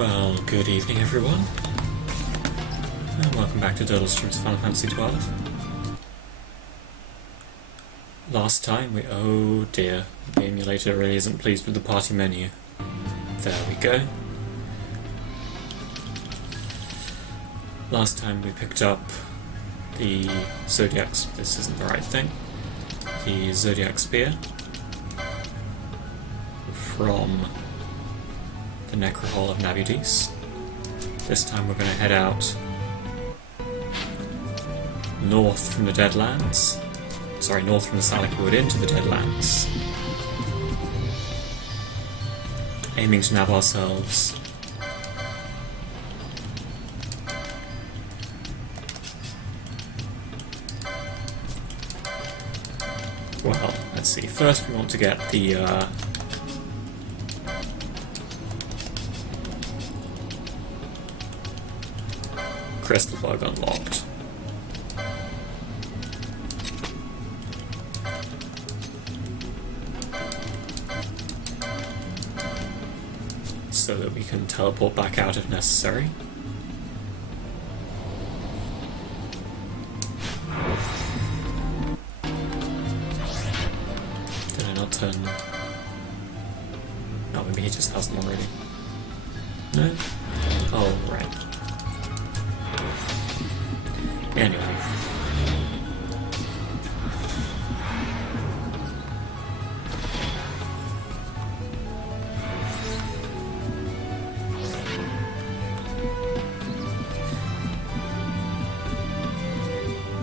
Well, good evening everyone, and welcome back to Dirdle Stream's Final Fantasy XII. Last time oh dear, the emulator really isn't pleased with the party menu. There we go. Last time we picked up the Zodiac's, this isn't the right thing, the Zodiac Spear from the Necrohole of Nabudis. This time we're going to head out north from the Deadlands. Sorry, north from the Salicwood into the Deadlands. Aiming to nab ourselves well, let's see. First we want to get the Crystalbug unlocked. So that we can teleport back out if necessary. Did I not turn? Oh, maybe he just hasn't already. No? Oh, right. Anyway.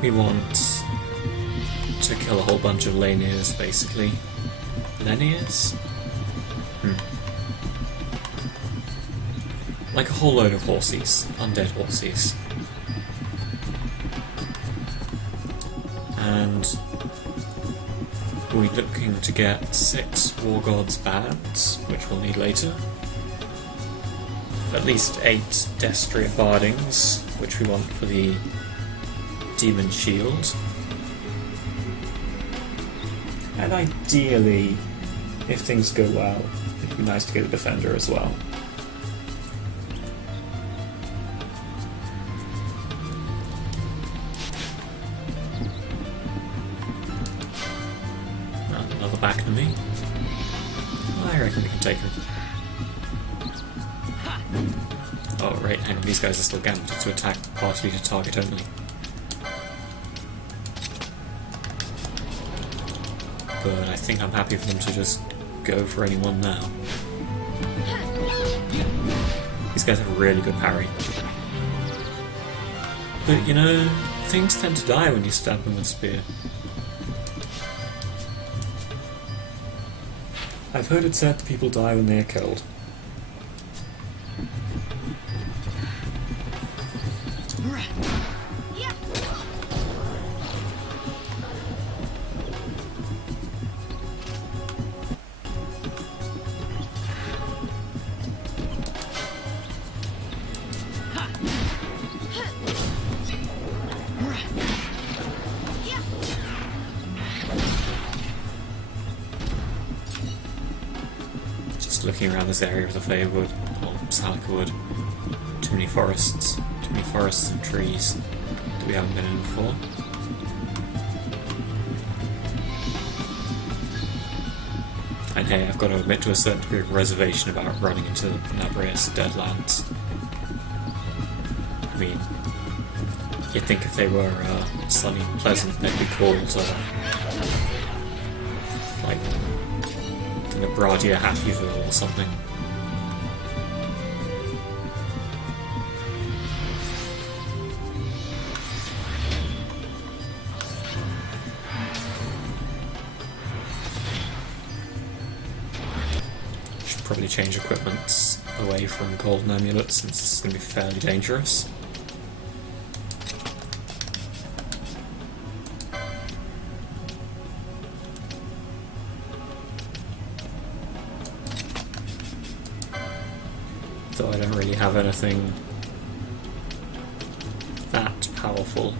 We want to kill a whole bunch of Laniers, basically. Laniers? Like a whole load of horsies. Undead horsies. And we're looking to get 6 War Gods bands, which we'll need later. At least 8 Destria Bardings, which we want for the Demon Shield. And ideally, if things go well, it'd be nice to get a Defender as well. And another back to me. I reckon we can take him. Oh right, hang on, these guys are still gambled to attack partly to target only. But I think I'm happy for them to just go for anyone now. These guys have a really good parry. But you know, things tend to die when you stab them with a spear. I've heard it said that people die when they are killed. Looking around this area of the Feywood, or Salicwood, too many forests and trees that we haven't been in before. And hey, I've got to admit to a certain degree of reservation about running into Nabrius Deadlands. I mean, you'd think if they were sunny and pleasant, they'd be called like Nebradia Happyville or something. Should probably change equipment away from golden amulets since this is going to be fairly dangerous. Though I don't really have anything that powerful.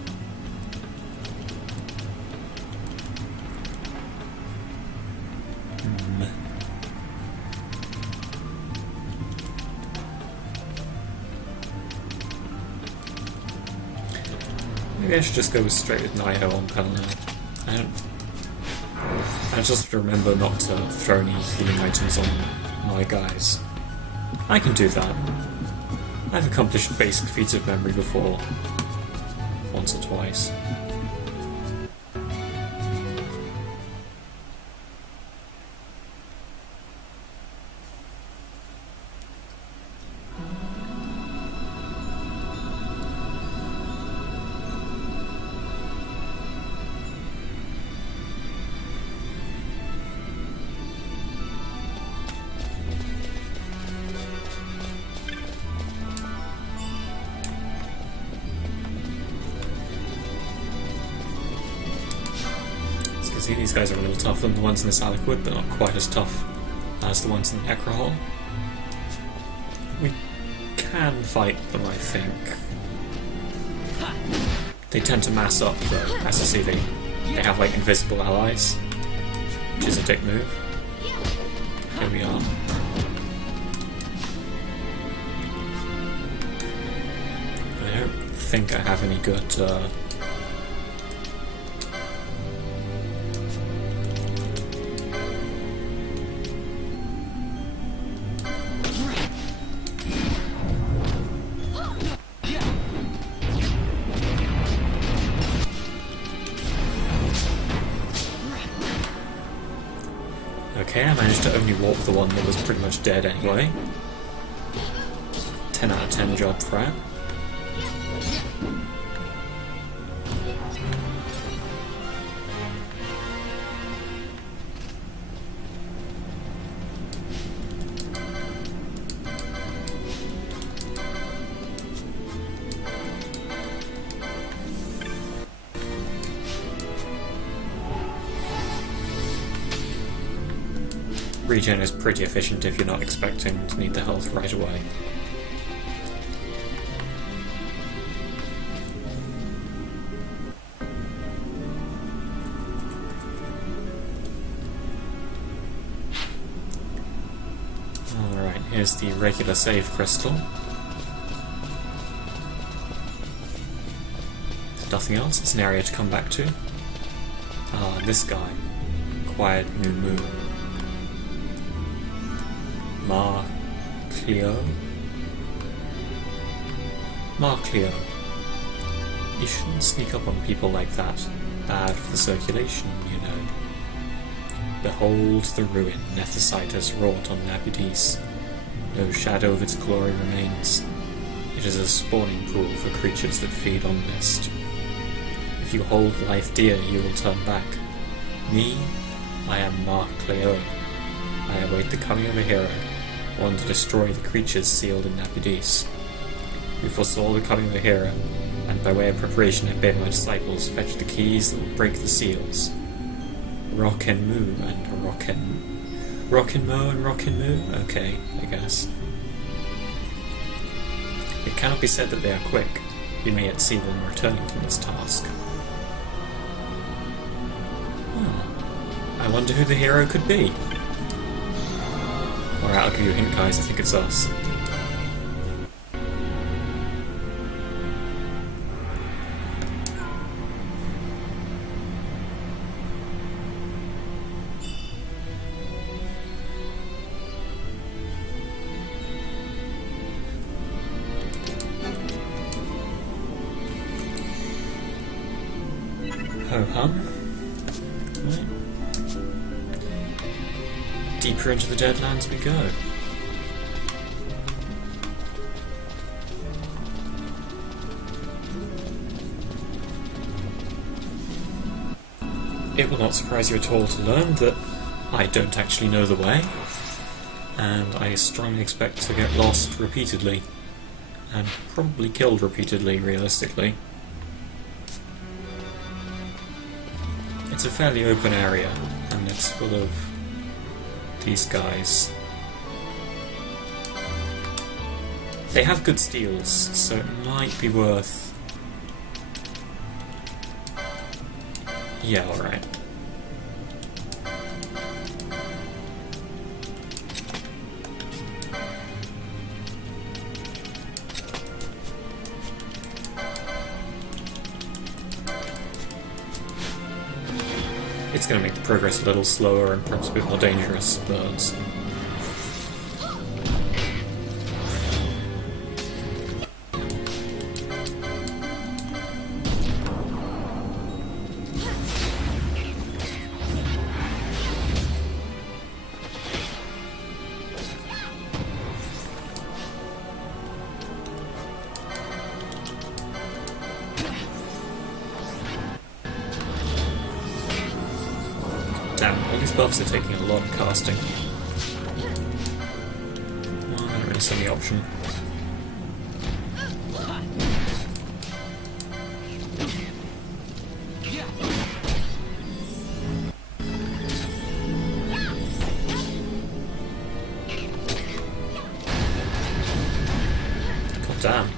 Maybe I should just go straight with Nio on Pell now. I just have to remember not to throw any healing items on my guys. I can do that. I've accomplished basic feats of memory before. Once or twice. See, these guys are a little tougher than the ones in the Salikwood, but not quite as tough as the ones in the Necrohol. We can fight them, I think. They tend to mass up, though, as you see, they have, like, invisible allies, which is a dick move. Here we are. I don't think I have any good, Okay, I managed to only walk the one that was pretty much dead anyway. 10 out of 10 job for that. Regen is pretty efficient if you're not expecting to need the health right away. Alright, here's the regular save crystal. There's nothing else, it's an area to come back to. Ah, this guy. Quiet New Moon. Marcleo. You shouldn't sneak up on people like that. Bad for the circulation, you know. Behold the ruin Nethicite has wrought on Nabudis. No shadow of its glory remains. It is a spawning pool for creatures that feed on mist. If you hold life dear, you will turn back. Me? I am Marcleo. I await the coming of a hero. One to destroy the creatures sealed in Nabudis. We foresaw the coming of a hero, and by way of preparation I bade my disciples fetch the keys that will break the seals. Rockenmoo and Rockenmo and Rockenmoo? Okay, I guess. It cannot be said that they are quick. We may yet see them returning from this task. I wonder who the hero could be. Alright, I'll give you a hint, guys. I think it's us. Ho-hum. Right. Deeper into the Deadlands we go. It will not surprise you at all to learn that I don't actually know the way, and I strongly expect to get lost repeatedly, and probably killed repeatedly, realistically. It's a fairly open area, and it's full of these guys. They have good steals, so it might be worth... Yeah, alright. It's going to make the progress a little slower and perhaps a bit more dangerous, but... Damn, all these buffs are taking a lot of casting. Well, I don't really see any option. God damn.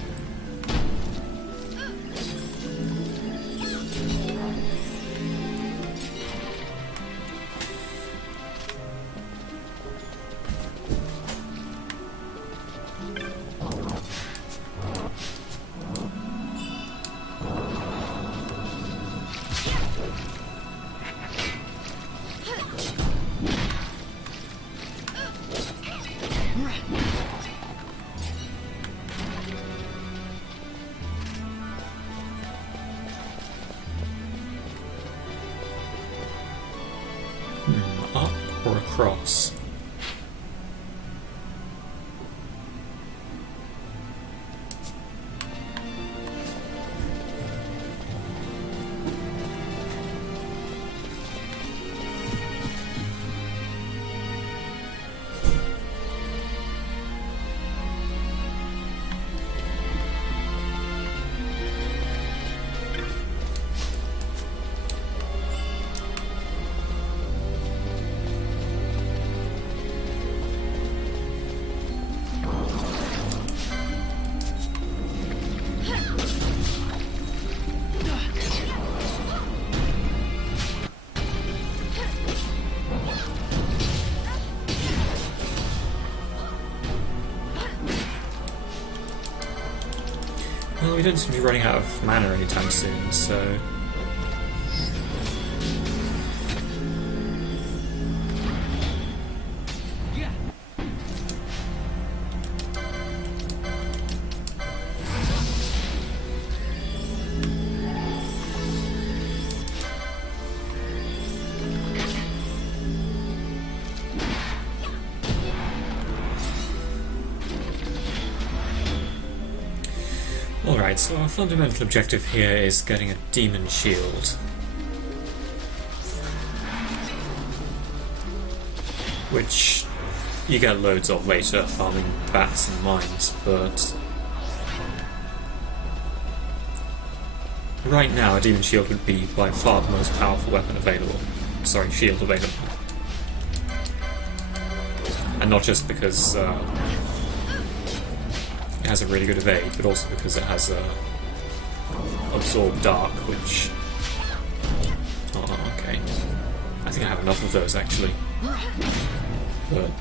Up or across? Well, we don't seem to be running out of mana anytime soon, so... Alright, so our fundamental objective here is getting a demon shield. Which you get loads of later, farming bats and mines, but... right now a demon shield would be by far the most powerful weapon available. Sorry, shield available. And not just because it has a really good evade, but also because it has Absorb Dark, which... oh, okay. I think I have enough of those, actually. But...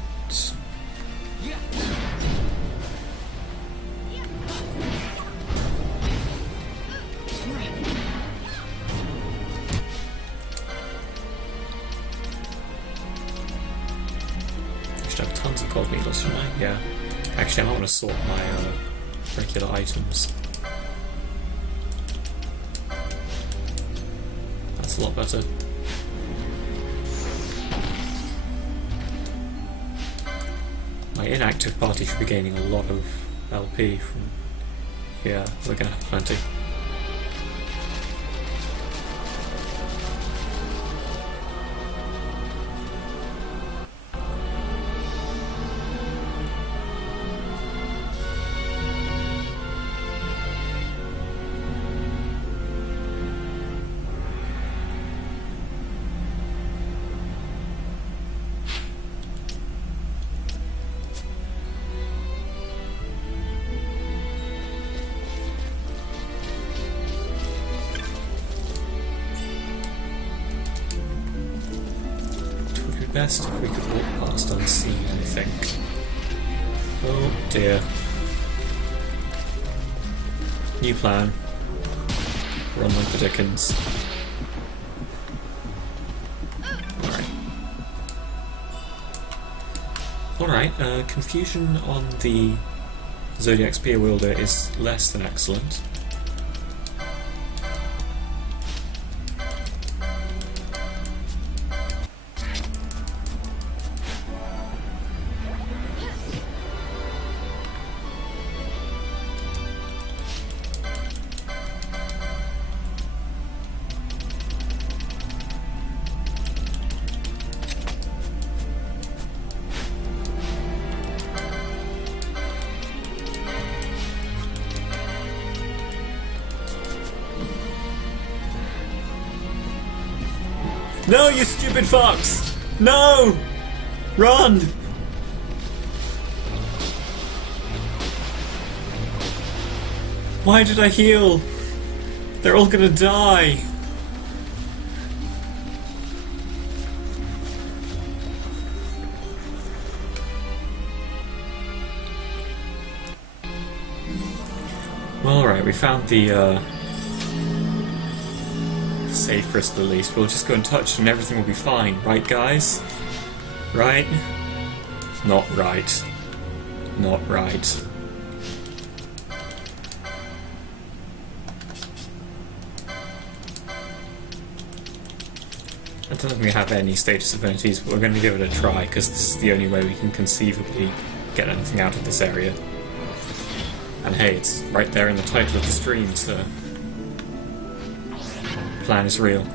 I should have tons of gold needles, shouldn't I? Yeah. Actually, I might want to sort my regular items. That's a lot better. My inactive party should be gaining a lot of LP from... yeah, we're gonna have plenty. Best if we could walk past unseen, I think. Oh dear. New plan. Run like the Dickens. Alright, confusion on the Zodiac Spear Wielder is less than excellent. No, you stupid fox! No! Run! Why did I heal? They're all gonna die! Well, alright, we found the, save crystal at least. We'll just go and touch it and everything will be fine, right guys? Right? Not right. Not right. I don't think we have any status abilities, but we're going to give it a try because this is the only way we can conceivably get anything out of this area. And hey, it's right there in the title of the stream, so plan is real.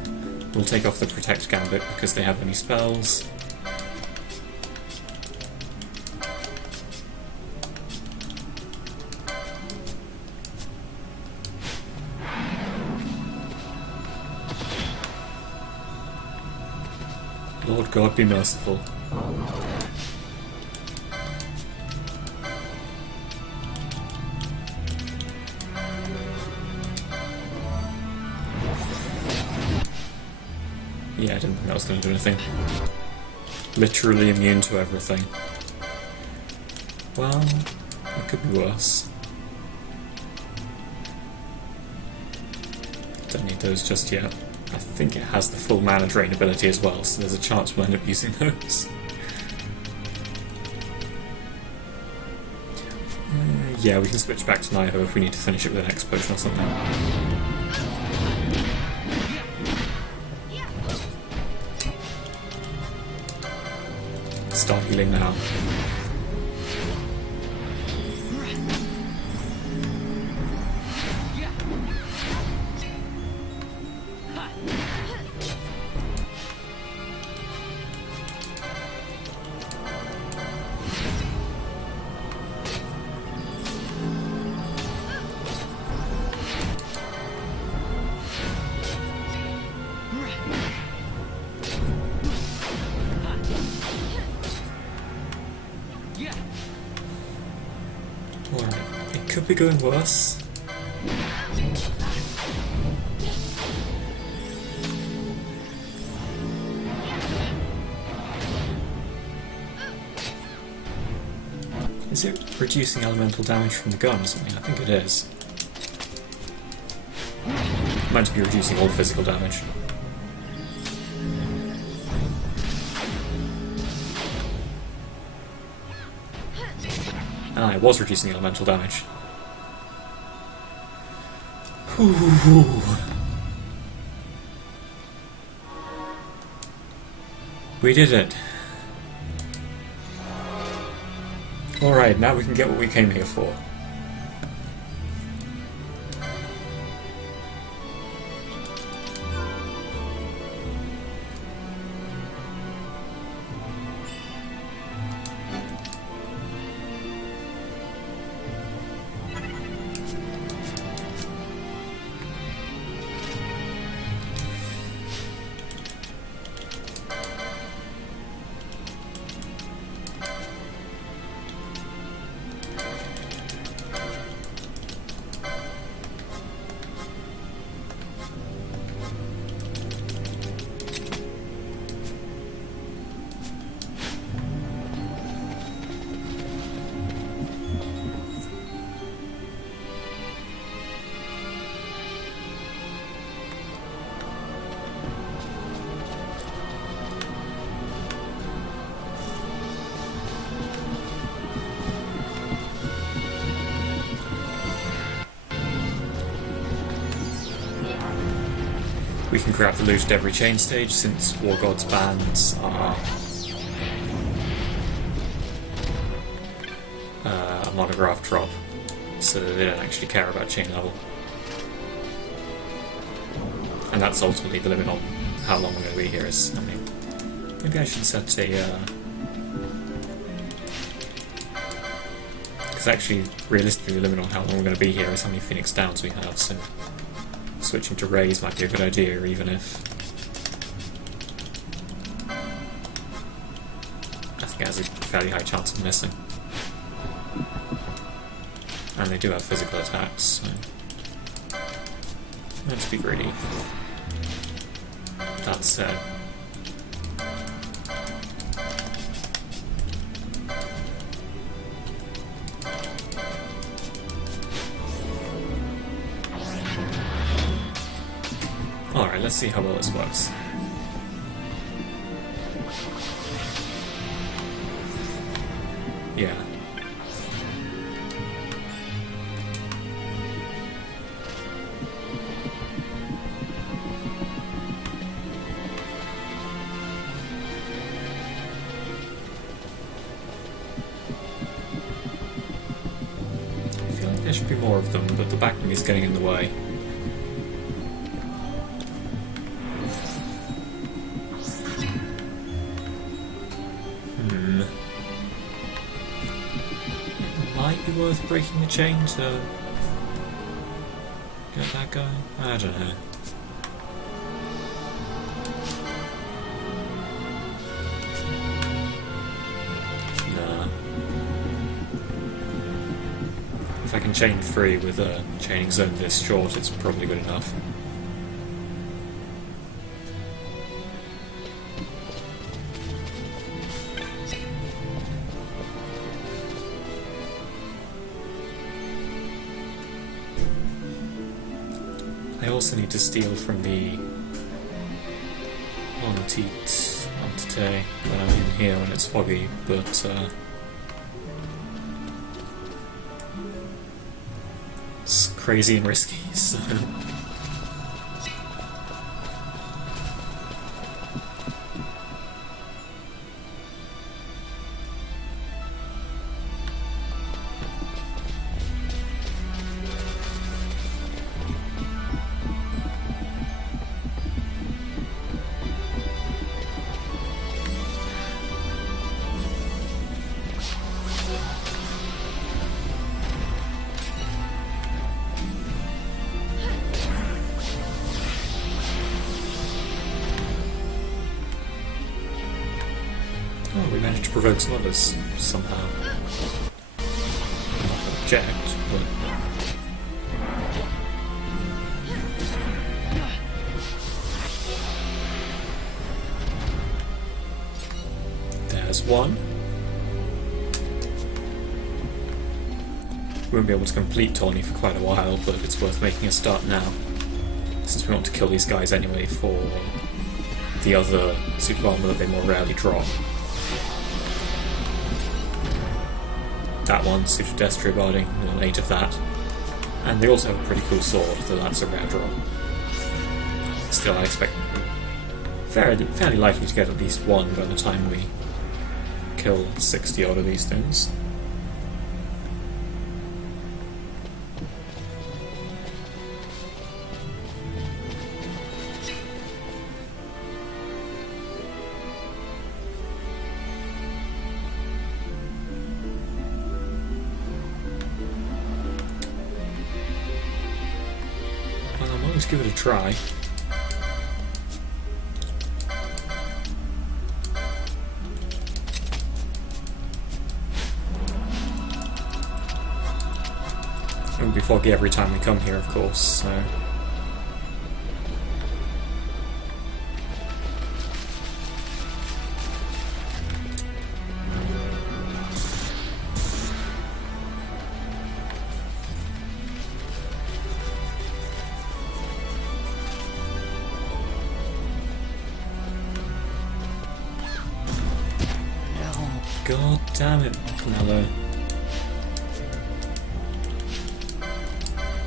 We'll take off the Protect Gambit because they have any spells. Lord God be merciful. Yeah, I didn't think that was going to do anything. Literally immune to everything. Well, it could be worse. Don't need those just yet. I think it has the full mana drain ability as well, so there's a chance we'll end up using those. Yeah, we can switch back to Naiho if we need to finish it with an X potion or something. Start healing now. Could be going worse. Is it reducing elemental damage from the gun or something? I think it is. It might be reducing all physical damage. Ah, it was reducing elemental damage. Whew. We did it. Alright, now we can get what we came here for. can grab the loot at every chain stage, since War God's bans are a monograph drop, so they don't actually care about chain level. And that's ultimately the limit on how long we're going to be here. I mean, maybe I should set a... because actually, realistically, the limit on how long we're going to be here is how many Phoenix Downs we have, so switching to Rays might be a good idea, even if... I think it has a fairly high chance of missing. And they do have physical attacks, so... let's be greedy. That said... alright, let's see how well this works. Yeah. I feel like there should be more of them, but the backing is getting in the way. Might be worth breaking the chain to get that guy? I don't know. Nah. If I can chain 3 with a chaining zone this short, it's probably good enough. I also need to steal from the Entité when I'm in here when it's foggy, but it's crazy and risky, so... oh, we managed to provoke some others, somehow. Not object, but... there's one. We won't be able to complete Tawny for quite a while, but it's worth making a start now, since we want to kill these guys anyway for the other suit of armor that they more rarely drop. That one, suit of Destro Barding, with an 8 of that. And they also have a pretty cool sword, though that's a rare draw. Still, I expect fairly likely to get at least one by the time we kill 60 odd of these things. Let's give it a try. It will be foggy every time we come here, of course, so... God damn it, Mello.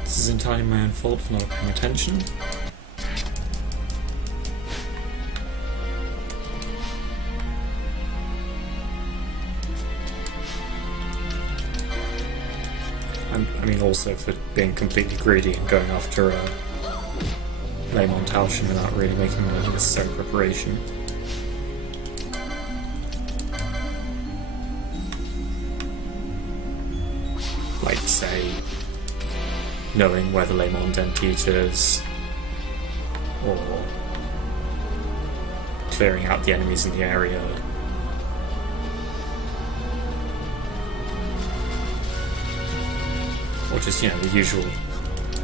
This is entirely my own fault for not paying attention. mean, also for being completely greedy and going after a Lamont Halshin without really making the necessary preparation. Like, say, knowing where the Lamont Denteat is, or clearing out the enemies in the area. Or just, you know, the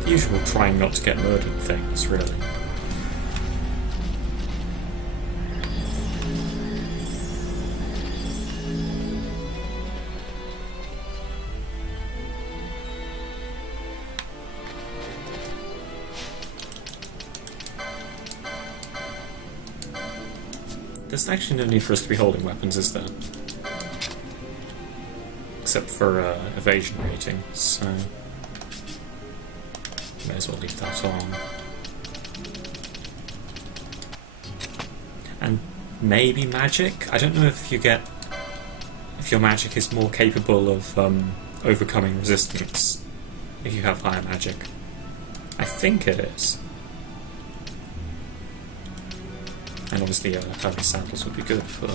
usual trying not to get murdered things, really. There's actually no need for us to be holding weapons, is there? Except for evasion rating, so may as well leave that on. And maybe magic? I don't know if your magic is more capable of overcoming resistance if you have higher magic. I think it is. And obviously Hermes sandals would be good for...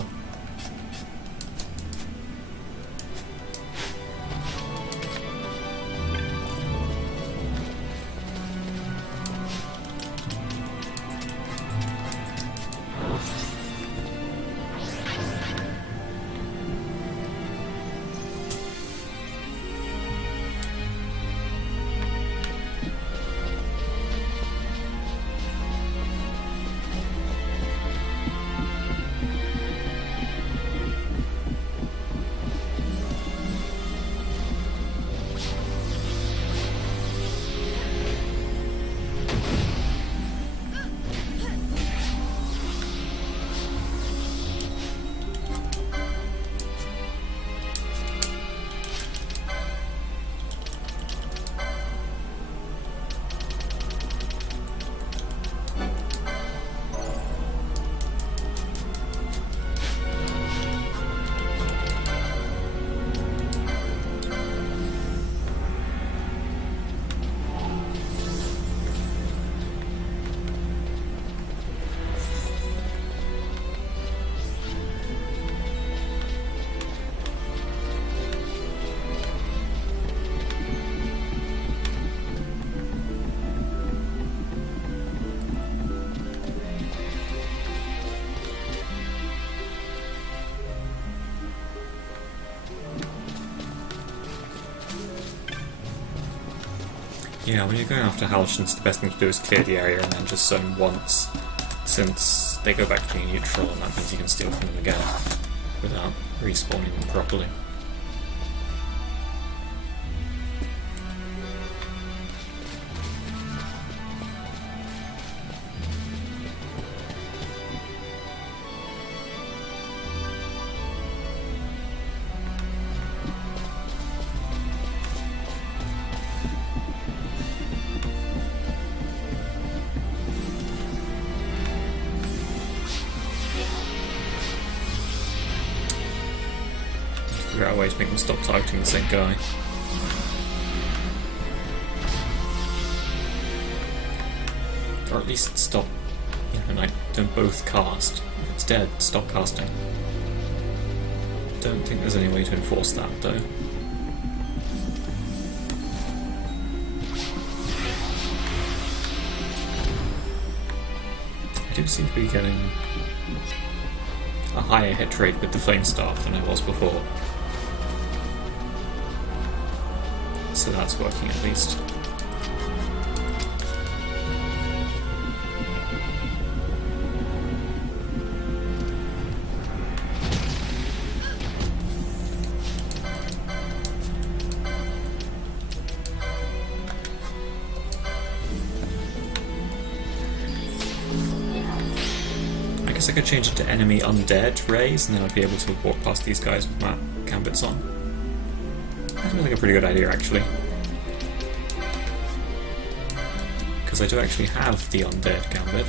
Yeah, when you're going after Halshins, the best thing to do is clear the area and then just zone once, since they go back to being neutral, and that means you can steal from them again without respawning them properly. Figure out a way to make them stop targeting the same guy. Or at least stop, you know, like, don't both cast. If it's dead, stop casting. Don't think there's any way to enforce that, though. I do seem to be getting a higher hit rate with the Flame Staff than I was before. So that's working at least. I guess I could change it to enemy undead rays, and then I'd be able to walk past these guys with my gambits on. That seems like a pretty good idea, actually. Because I do actually have the undead gambit.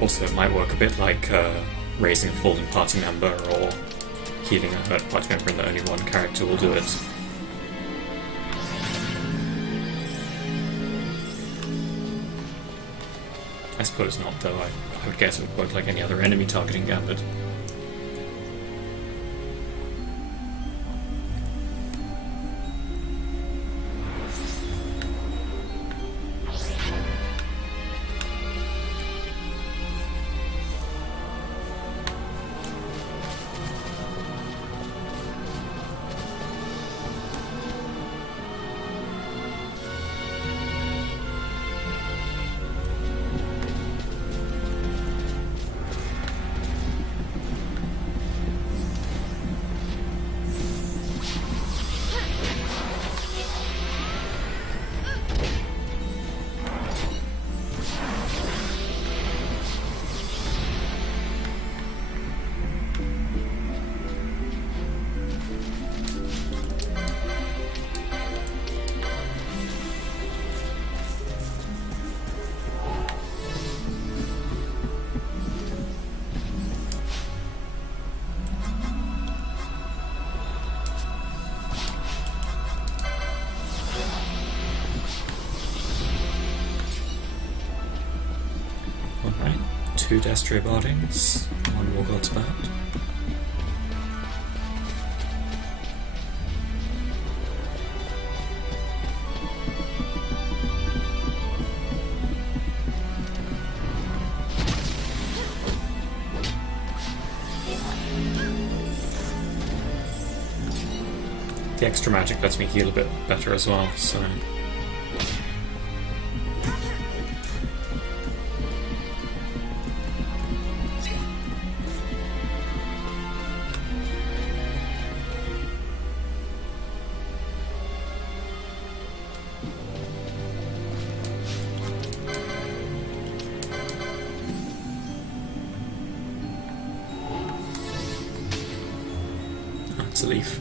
Also, it might work a bit like raising a fallen party member or healing a hurt party member, and that only one character will do it. I suppose not, though. I would guess it would work like any other enemy targeting gambit. Alright, 2 Destria Bardings, 1 War God's Bard. The extra magic lets me heal a bit better as well, so... That's a leaf.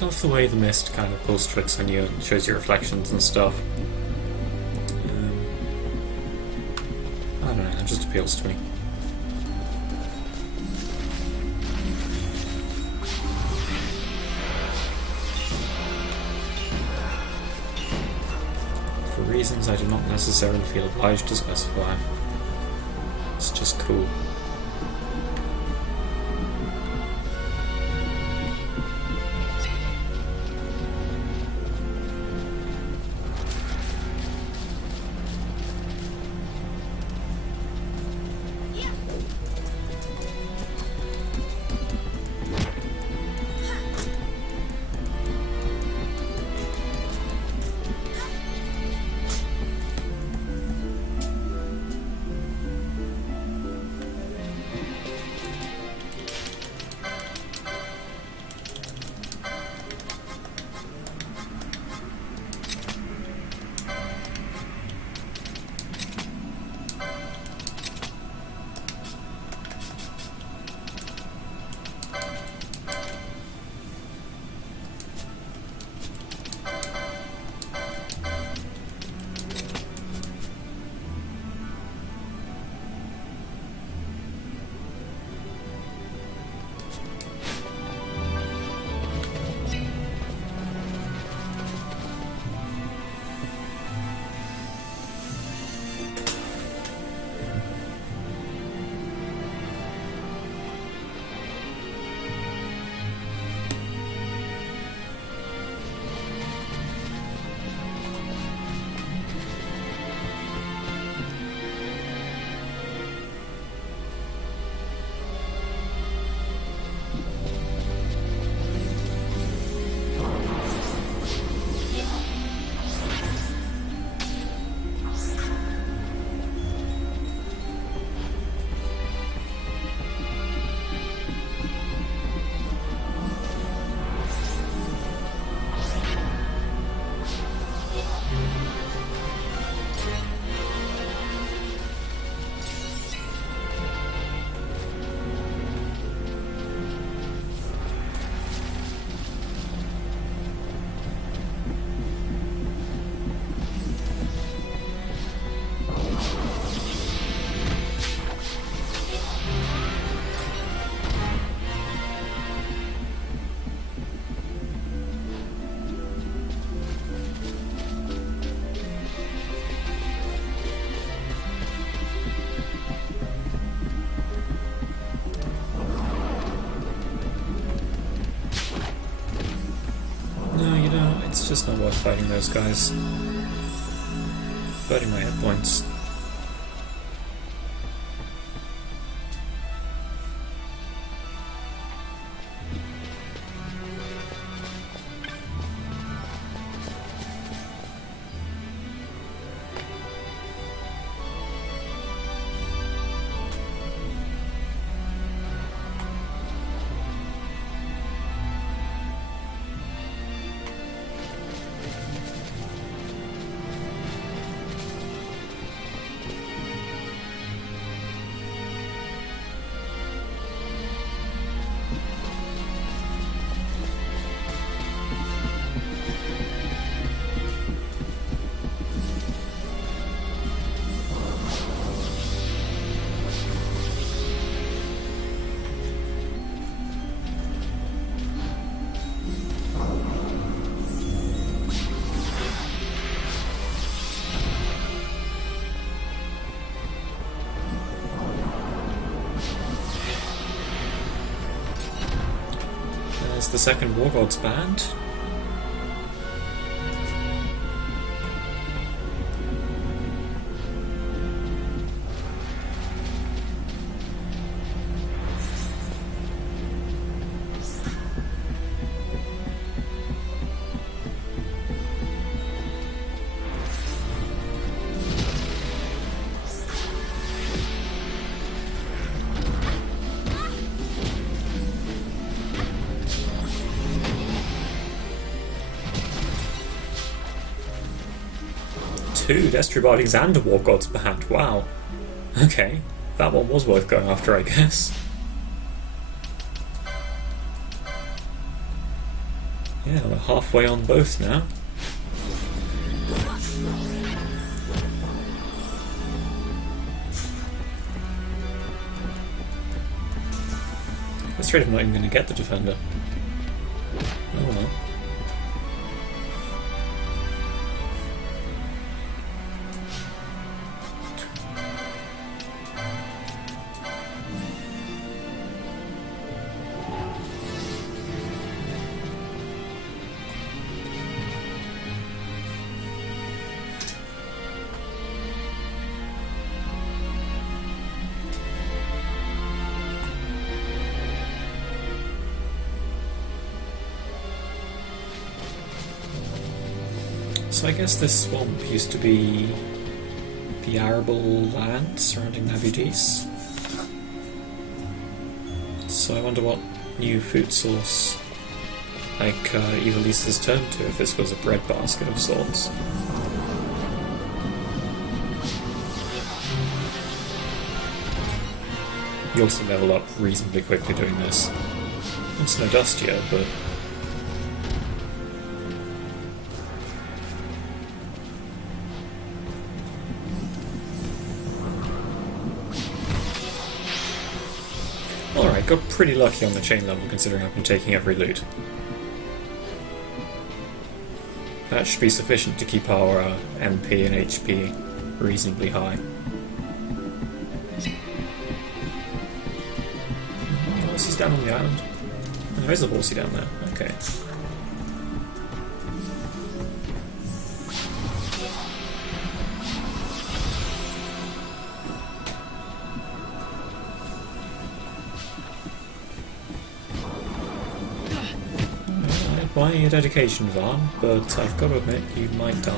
I love the way the mist kind of pulls tricks on you and shows you reflections and stuff. I don't know, it just appeals to me. For reasons I do not necessarily feel obliged to specify. It's just cool. just not worth fighting those guys. Burning my hit points. There's the second War Gods band. Two Destry Bodies and a War Gods band, wow. Okay, that one was worth going after, I guess. Yeah, we're halfway on both now. Let's trade I'm not even going to get the defender. Oh well. So I guess this swamp used to be the arable land surrounding Nabudis. So I wonder what new food source like Evilise has turned to if this was a breadbasket of sorts. You also level up reasonably quickly doing this. It's no dust yet, but alright, got pretty lucky on the chain level considering I've been taking every loot. That should be sufficient to keep our MP and HP reasonably high. Horses down on the island? Oh, there is a horsey down there, okay. Why your dedication, Varn, but I've got to admit, you might die.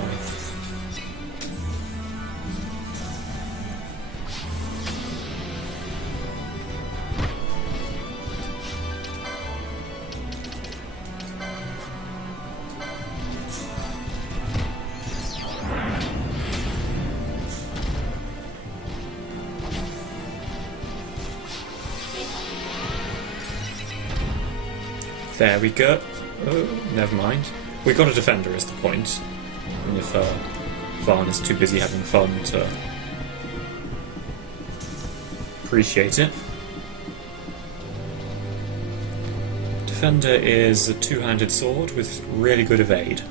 There we go. Oh, never mind. We got a defender is the point. And if Varn is too busy having fun to appreciate it. Defender is a two-handed sword with really good evade.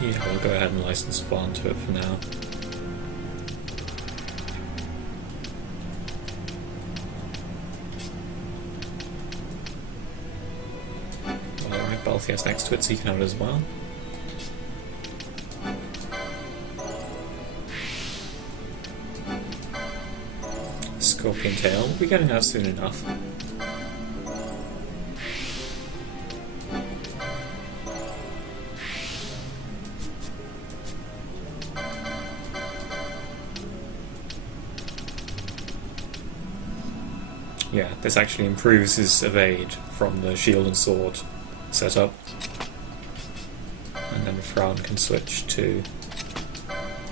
Yeah, we'll go ahead and license Fawn to it for now. Alright, Balthias next to it, so you can have it as well. Scorpion Tail, we'll be getting that soon enough. Yeah, this actually improves his evade from the shield and sword setup. And then Frown can switch to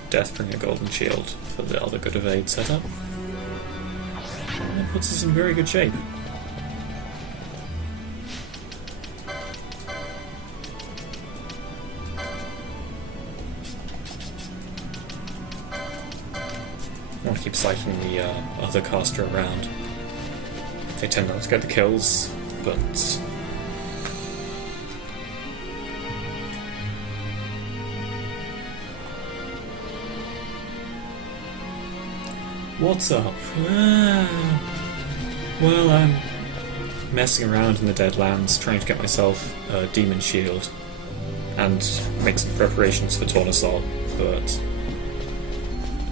Deathbringer Golden Shield for the other good evade setup. And that puts us in very good shape. I want to keep sighting the other caster around. They tend not to get the kills, but what's up? Well, I'm messing around in the Deadlands, trying to get myself a Demon Shield and make some preparations for Tornasol, but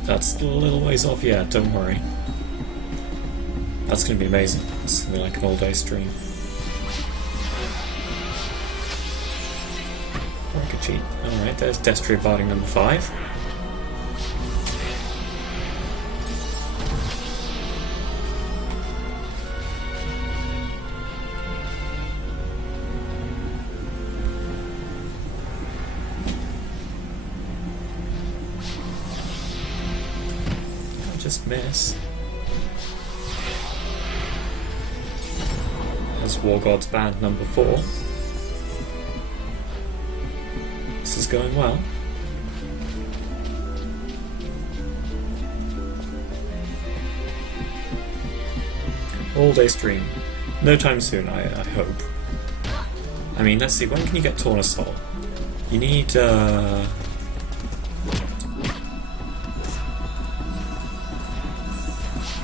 that's a little ways off yet, don't worry. That's going to be amazing. It's going to be like an all-day stream. Rocket cheat. Alright, there's Destry barding number 5. I'll just miss. War Gods Band number 4. This is going well. All day stream. No time soon, I hope. I mean, let's see, when can you get Tornasol? You need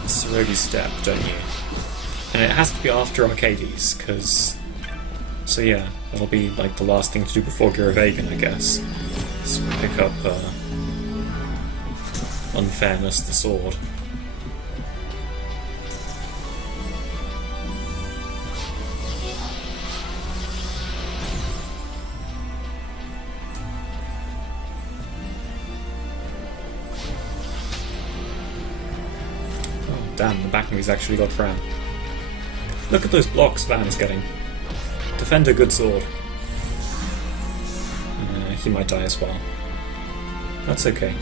Cerogi Step, don't you? And it has to be after Arcades, because... So yeah, that'll be like the last thing to do before Giravegan, I guess. So pick up Unfairness, the sword. Oh damn, the Backney's actually got Fran. Look at those blocks Van is getting. Defend a good sword. He might die as well. That's okay.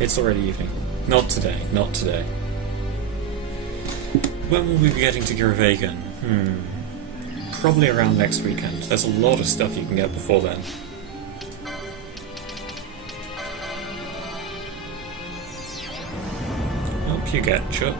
It's already evening. Not today, not today. When will we be getting to Giravegan? Probably around next weekend. There's a lot of stuff you can get before then. You get Chuck.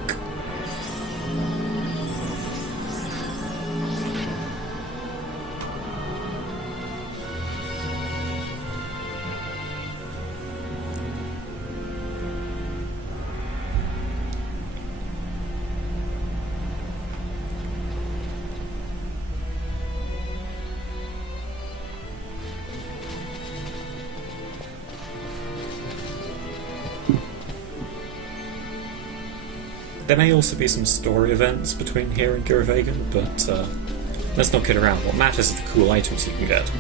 There may also be some story events between here and Giravegan, but let's not kid around. What matters is the cool items you can get.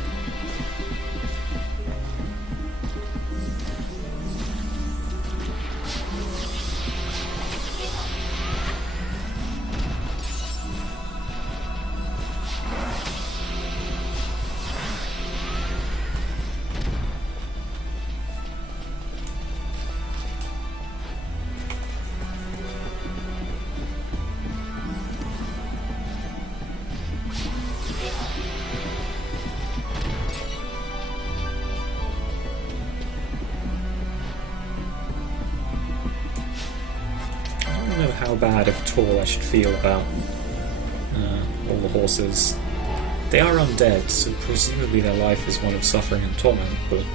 How bad, if at all, I should feel about all the horses They are undead, so presumably their life is one of suffering and torment, but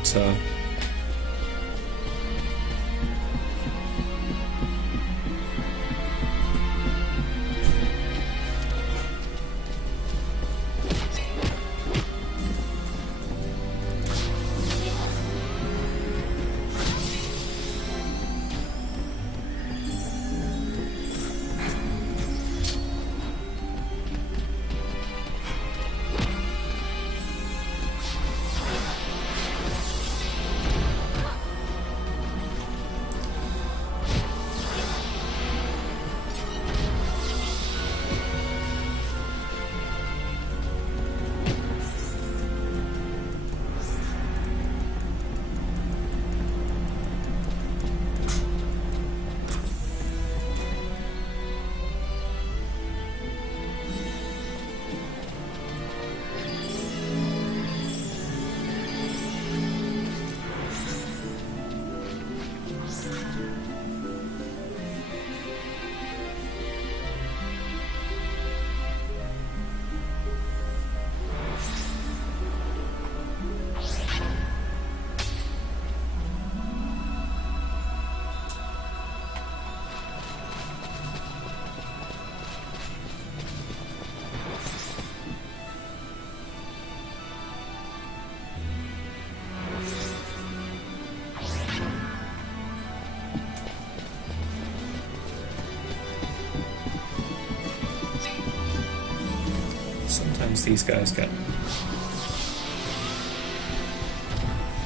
sometimes these guys get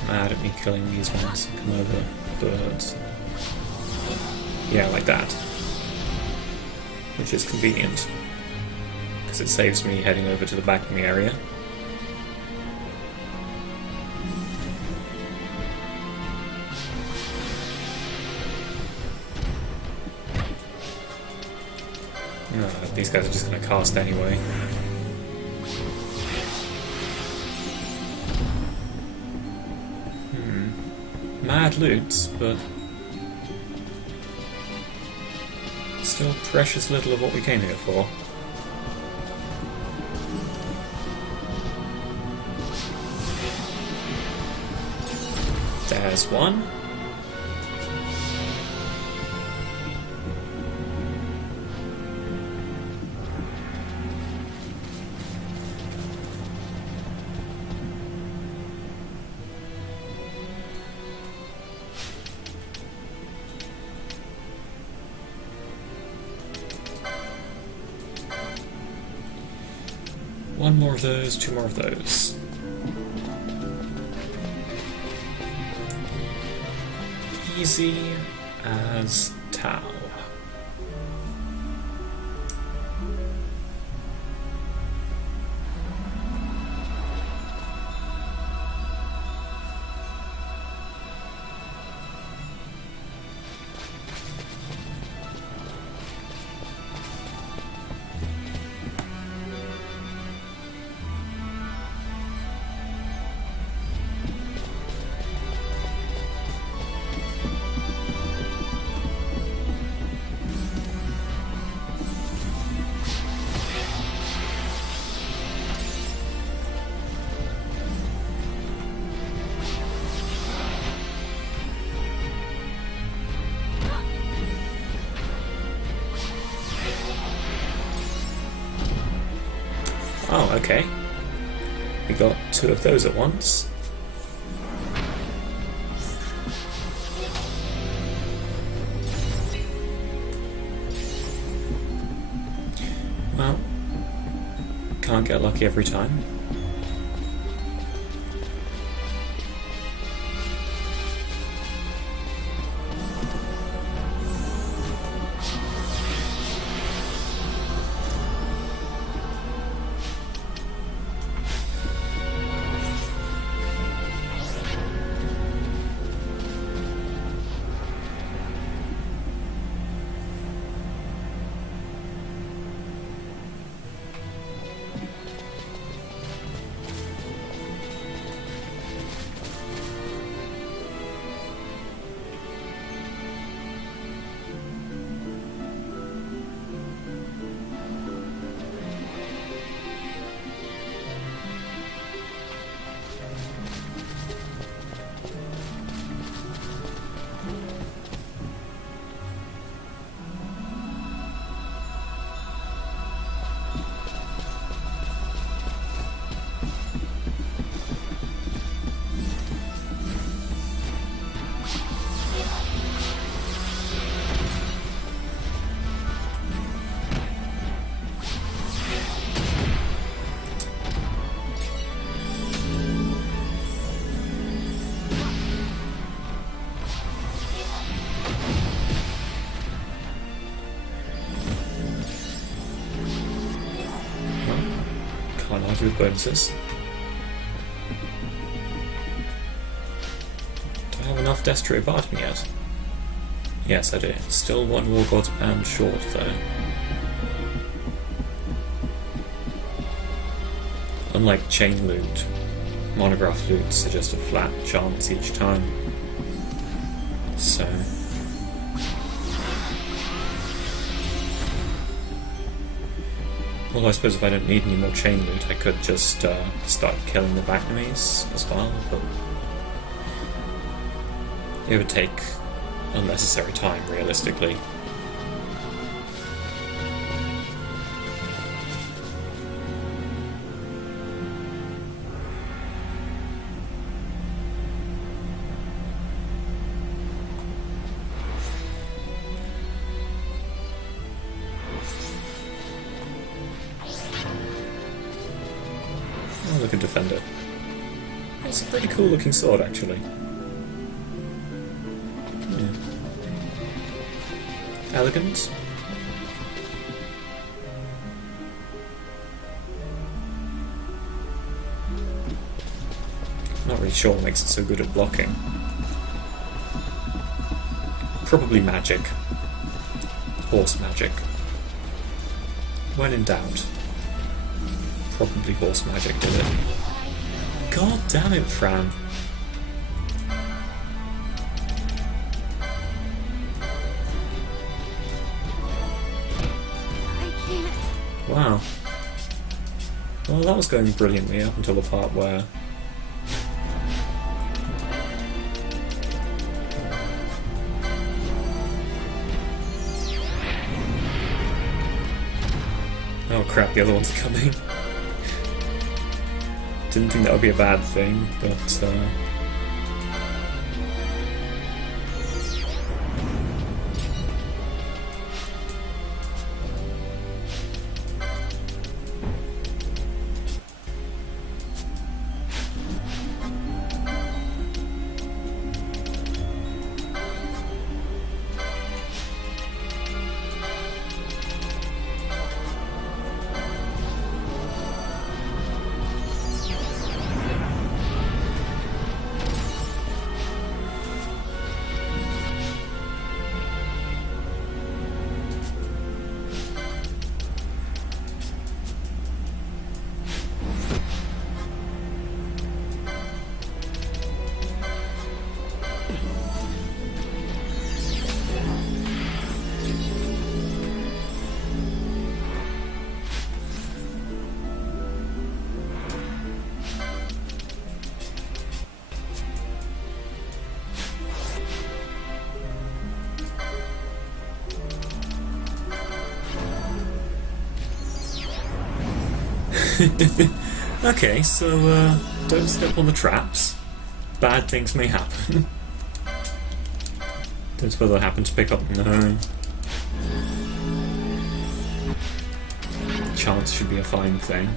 mad at me killing these ones and come over birds. Yeah, like that. Which is convenient, because it saves me heading over to the back of the area. No, these guys are just going to cast anyway. Mad loots, but still precious little of what we came here for. There's one. One more of those, two more of those. Easy as Tau. Oh, okay. We got two of those at once. Well, can't get lucky every time. Can't argue with bonuses. Do I have enough Destro Barton yet? Yes, I do. Still one War God's Band short, though. Unlike chain loot, monograph loots are just a flat chance each time. So... Although I suppose if I don't need any more chain loot, I could just start killing the back enemies as well, but it would take unnecessary time, realistically. Oh, look, a defender. It's a pretty cool looking sword, actually. Yeah. Elegant. Not really sure what makes it so good at blocking. Probably magic. Horse magic. When in doubt. Probably horse magic did it. God damn it, Fran. I can't. Wow. Well, that was going brilliantly up until the part where... Oh crap, the other ones are coming. Didn't think that would be a bad thing, but okay, so don't step on the traps. Bad things may happen. Don't suppose I happen to pick up... No. Chance should be a fine thing.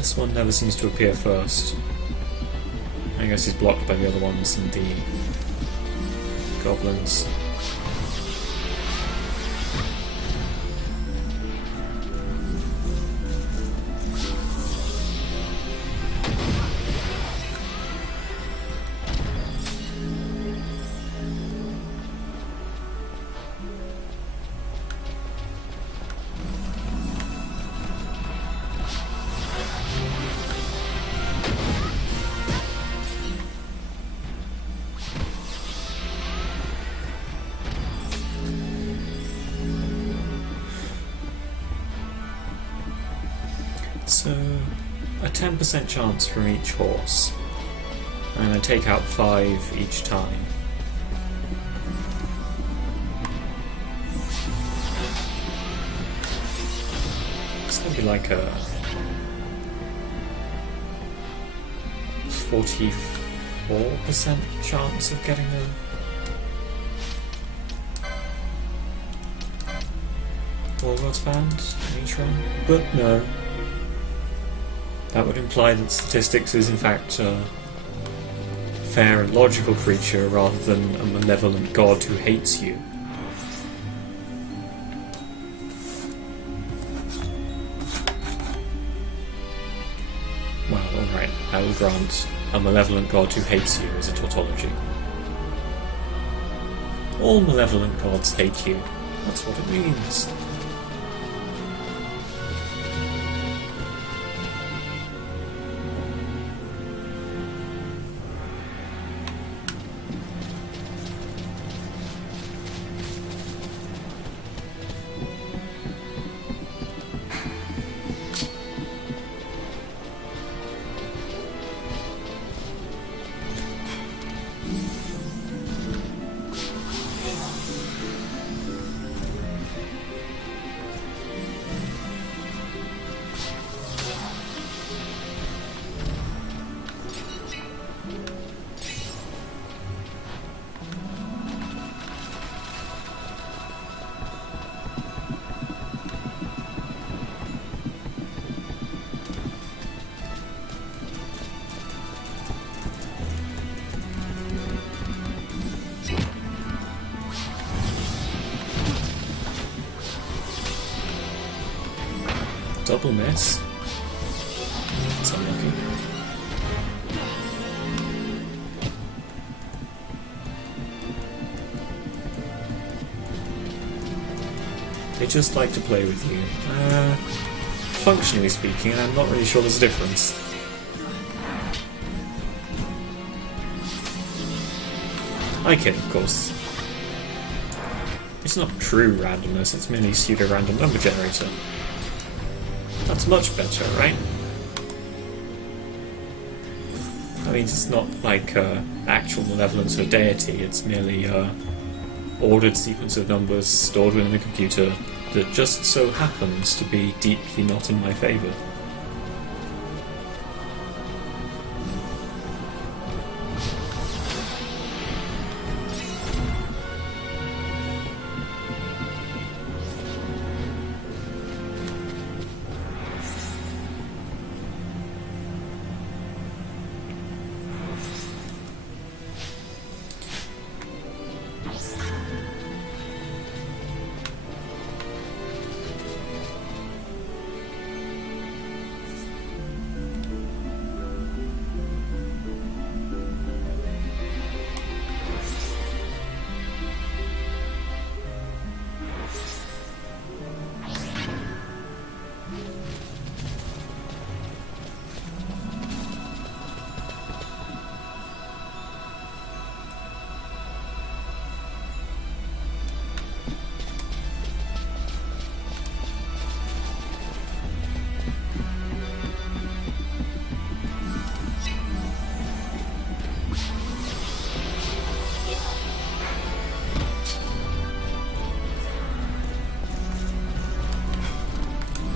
This one never seems to appear first. I guess he's blocked by the other ones and the goblins. a 10% chance from each horse, and I take out 5 each time. It's going to be like a 44% chance of getting a Warlord's Band in each run, but no. That would imply that Statistics is in fact a fair and logical creature rather than a malevolent god who hates you. Well, alright, I will grant a malevolent god who hates you is a tautology. All malevolent gods hate you. That's what it means. Double miss. That's unlucky. They just like to play with you. Functionally speaking, I'm not really sure there's a difference. I kid, of course. It's not true randomness, it's merely pseudo-random number generator. That's much better, right? I mean, it's not like actual malevolence or deity, it's merely ordered sequence of numbers stored within a computer that just so happens to be deeply not in my favour.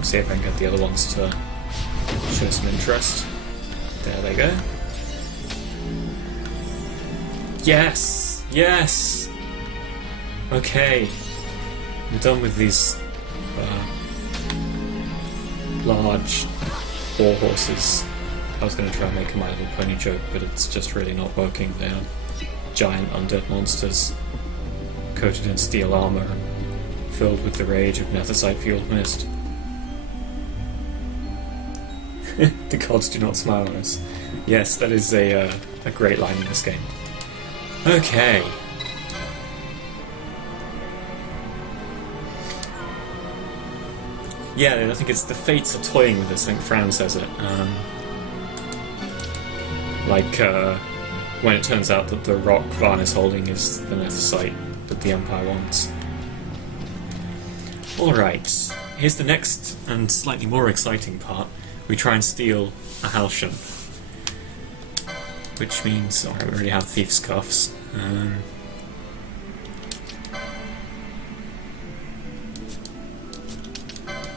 See if I can get the other ones to show some interest. There they go. Yes! Yes! Okay. I'm done with these large war horses. I was going to try and make a My Little Pony joke, but it's just really not working. They're giant undead monsters, coated in steel armour, filled with the rage of Nethicite Field Mist. The gods do not smile on us. Yes, that is a great line in this game. Okay. Yeah, I think it's the fates are toying with us. I think Fran says it. When it turns out that the rock Varn is holding is the Nethicite that the Empire wants. Alright, here's the next and slightly more exciting part. we try and steal a Halcyon. Which means, alright, we already have Thief's Cuffs.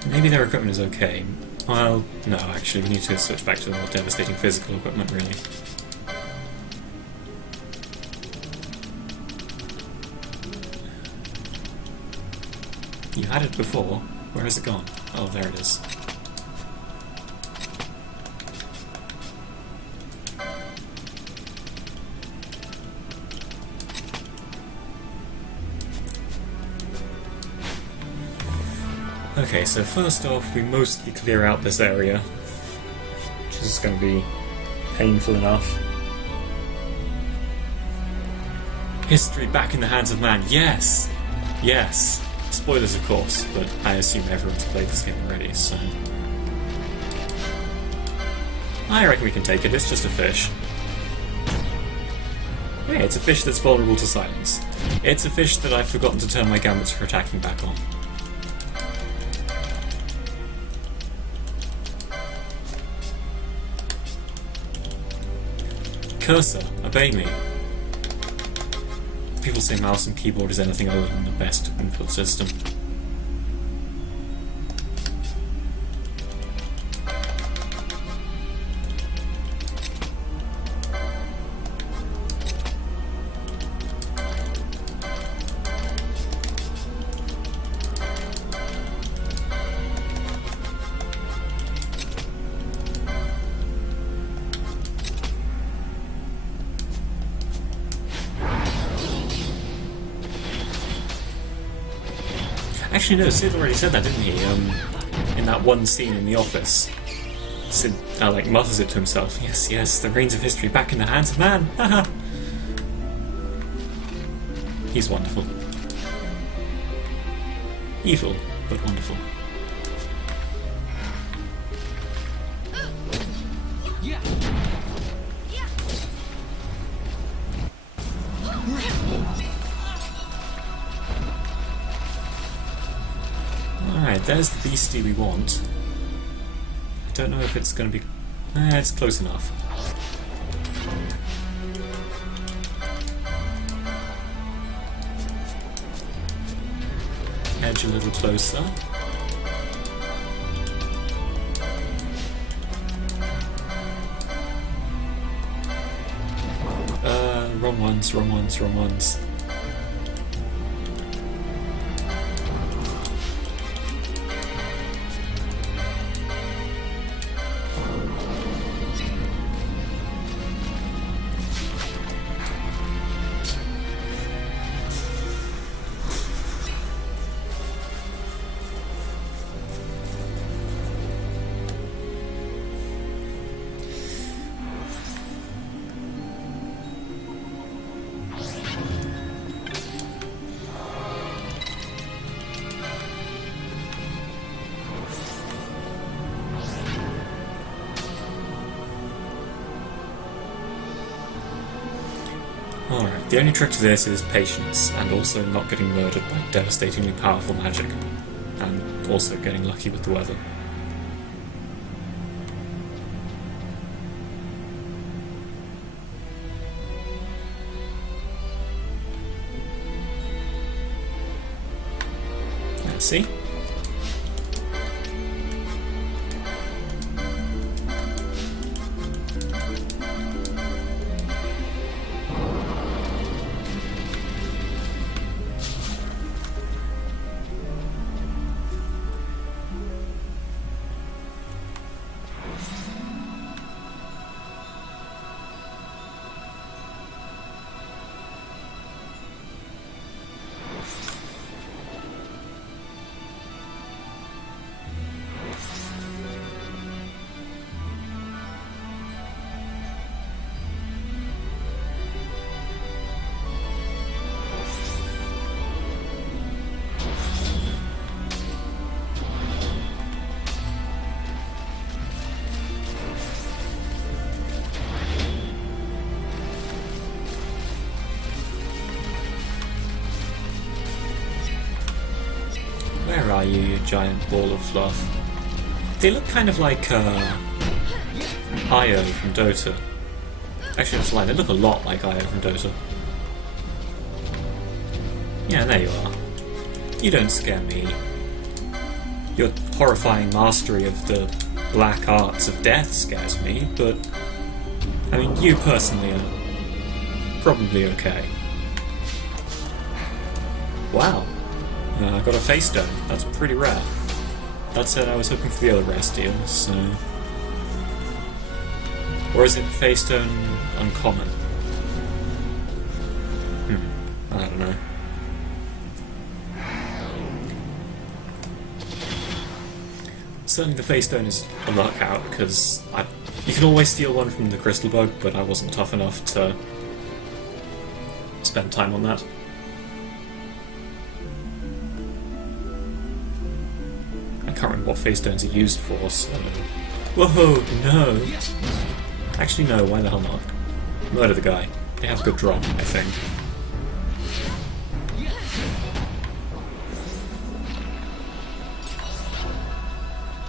Maybe their equipment is okay. Well, no, actually, we need to switch back to the more devastating physical equipment, really. You had it before. Where has it gone? Oh, there it is. Okay, so first off, we mostly clear out this area, which is going to be painful enough. History back in the hands of man. Yes! Yes! Spoilers, of course, but I assume everyone's played this game already, so... I reckon we can take it, it's just a fish. Hey, it's a fish that's vulnerable to silence. It's a fish that I've forgotten to turn my gambits for attacking back on. Cursor, obey me. People say mouse and keyboard is anything other than the best input system. Actually, no, Sid already said that, didn't he? In that one scene in the office. Sid, like, mutters it to himself. Yes, yes, the reins of history back in the hands of man! Haha! He's wonderful. Evil, but wonderful. Alright, there's the beastie we want. I don't know if it's going to be... it's close enough. Edge a little closer. Wrong ones, wrong ones, wrong ones. Alright, the only trick to this is patience, and also not getting murdered by devastatingly powerful magic, and also getting lucky with the weather. Let's see. Where are you, you giant ball of fluff? They look kind of like Io from Dota. Actually, that's a lie. They look a lot like Io from Dota. Yeah, there you are. You don't scare me. Your horrifying mastery of the black arts of death scares me, but I mean, you personally are probably okay. Wow. I got a face stone. That's pretty rare. That said, I was hoping for the other rare steals, so... Or is it face stone uncommon? I don't know. Certainly the face stone is a luck out, because you can always steal one from the Crystalbug, but I wasn't tough enough to spend time on that. I can't remember what face stones are used for, so... Whoa, no! Actually, no, why the hell not? Murder the guy. They have good drop, I think.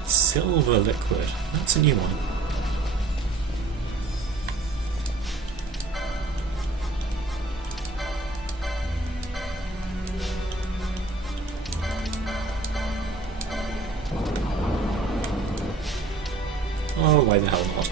Silver liquid. That's a new one. Oh, why the hell not?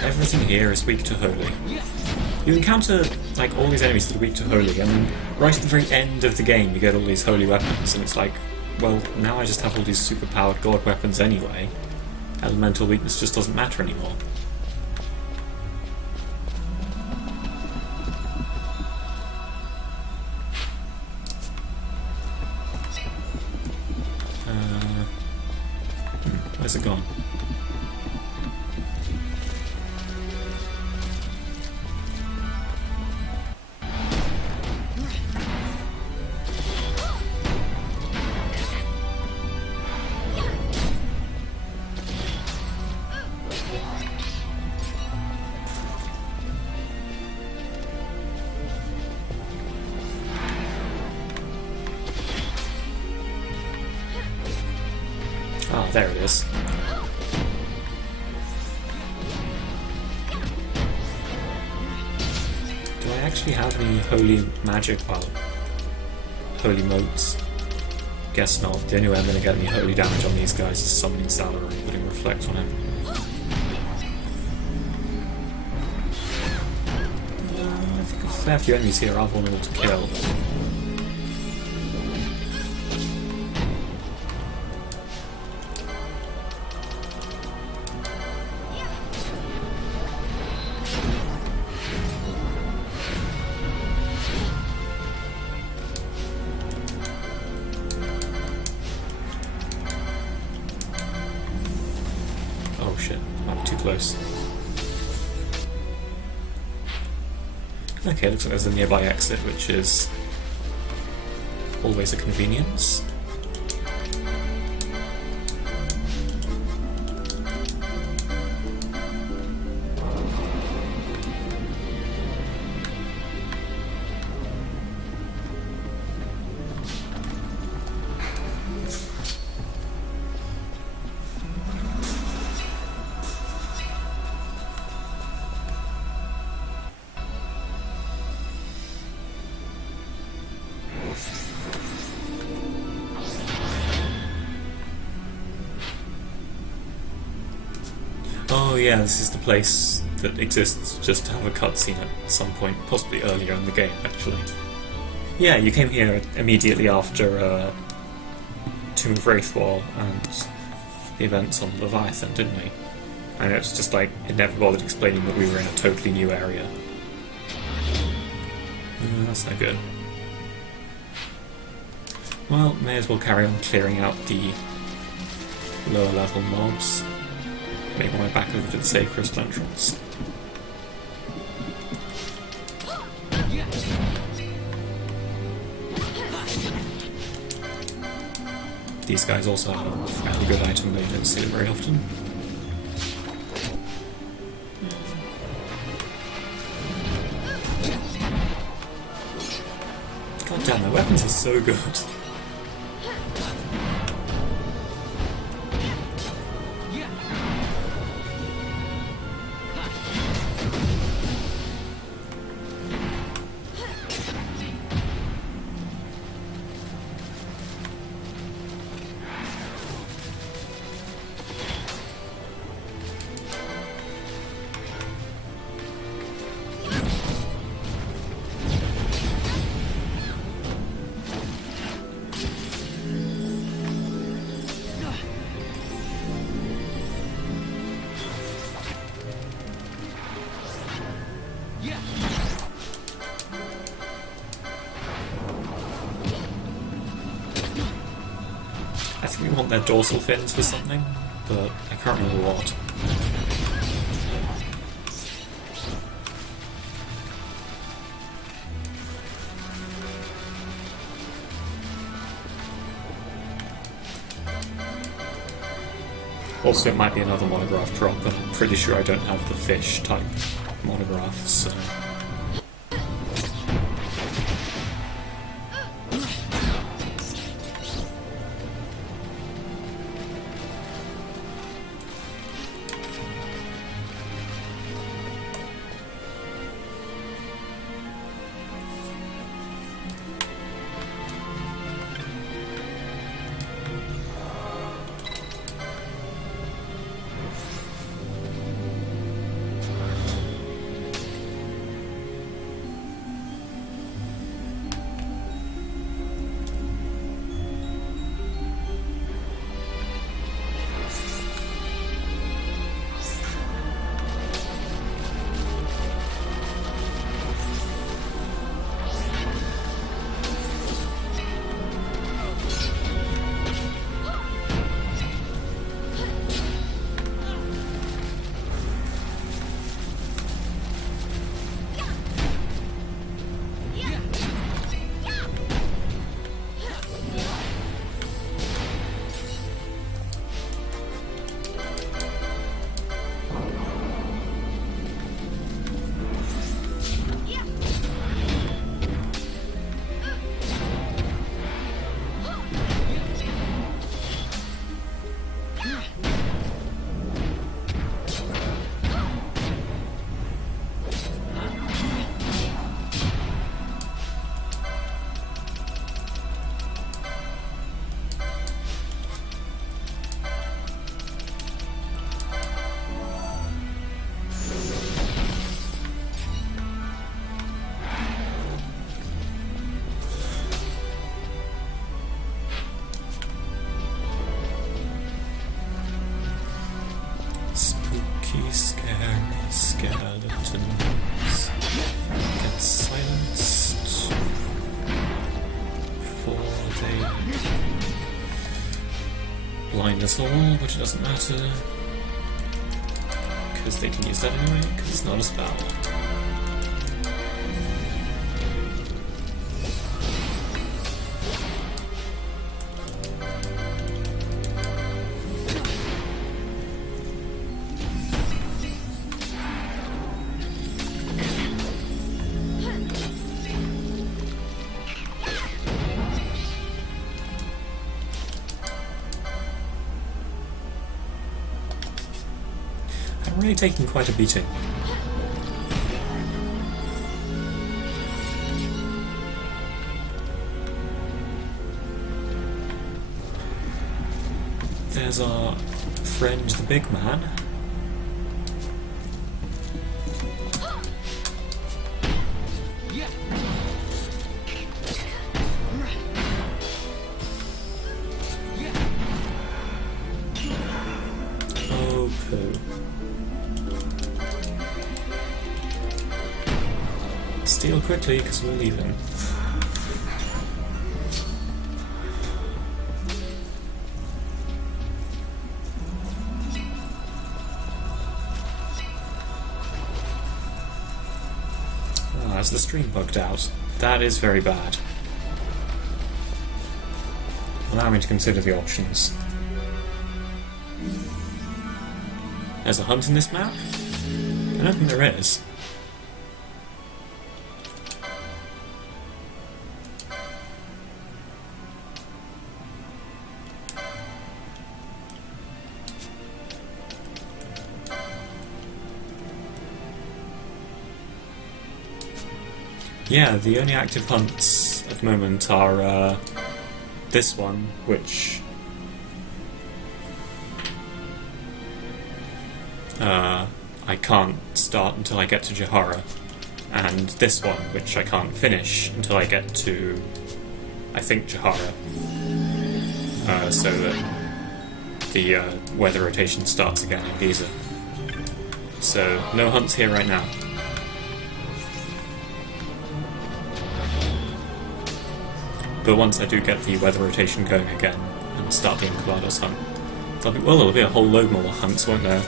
Everything here is weak to holy. You encounter like all these enemies that are weak to holy, and then right at the very end of the game you get all these holy weapons, and it's like, well, now I just have all these super-powered god weapons anyway. Elemental weakness just doesn't matter anymore. Where's it gone? Ah, there it is. Do I actually have any holy magic? Well, holy motes? Guess not. The only way I'm going to get any holy damage on these guys is summoning Salary and putting Reflect on him. I think a fair few enemies here are vulnerable to kill. Oh shit, I'm too close. Okay, looks like there's a nearby exit, which is always a convenience. yeah, this is the place that exists just to have a cutscene at some point, possibly earlier in the game, actually. Yeah, you came here immediately after Tomb of Wraithwall and the events on Leviathan, didn't we? And it's just like, it never bothered explaining that we were in a totally new area. That's no good. Well, may as well carry on clearing out the lower level mobs. Make my way back over to the Save Crystal entrance. These guys also have a fairly good item that you don't see very often. God damn, their weapons are so good. I think we want their dorsal fins for something, but I can't remember what. Also, it might be another monograph drop, but I'm pretty sure I don't have the fish type monograph, so... Scary skeletons get silenced before they blind us all, but it doesn't matter because they can use that anyway, because it's not a spell. I'm really taking quite a beating. There's our friend the big man. Steal quickly, because we're leaving. Ah, is the stream bugged out? That is very bad. Allow me to consider the options. There's a hunt in this map? I don't think there is. Yeah, the only active hunts at the moment are this one, which I can't start until I get to Jahara, and this one, which I can't finish until I get to, I think, Jahara, so that the weather rotation starts again in Giza. So, no hunts here right now. But once I do get the weather rotation going again and start the Enceladus hunt, there'll be a whole load more hunts, won't there?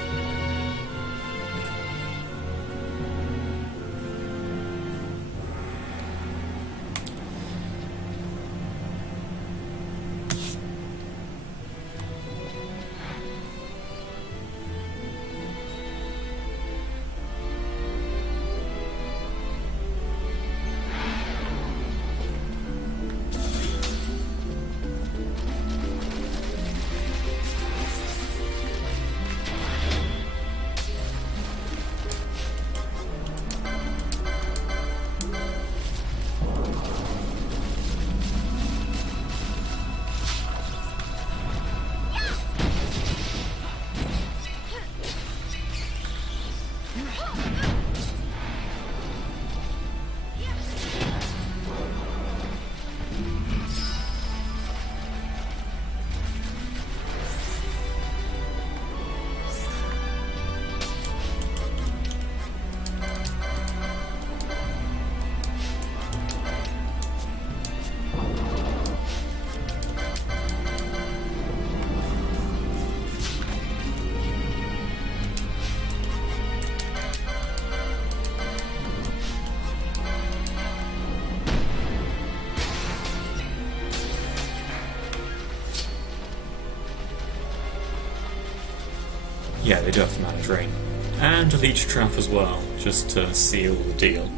Yeah, they do have to manage rain. And a leech trap as well, just to seal the deal.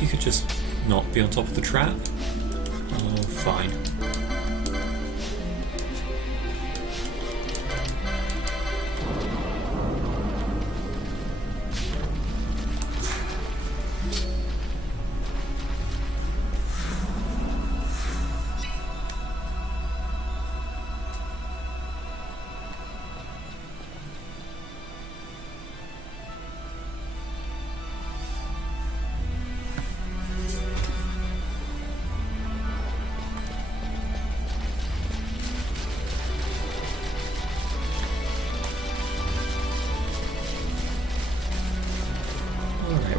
You could just not be on top of the trap? Oh, fine.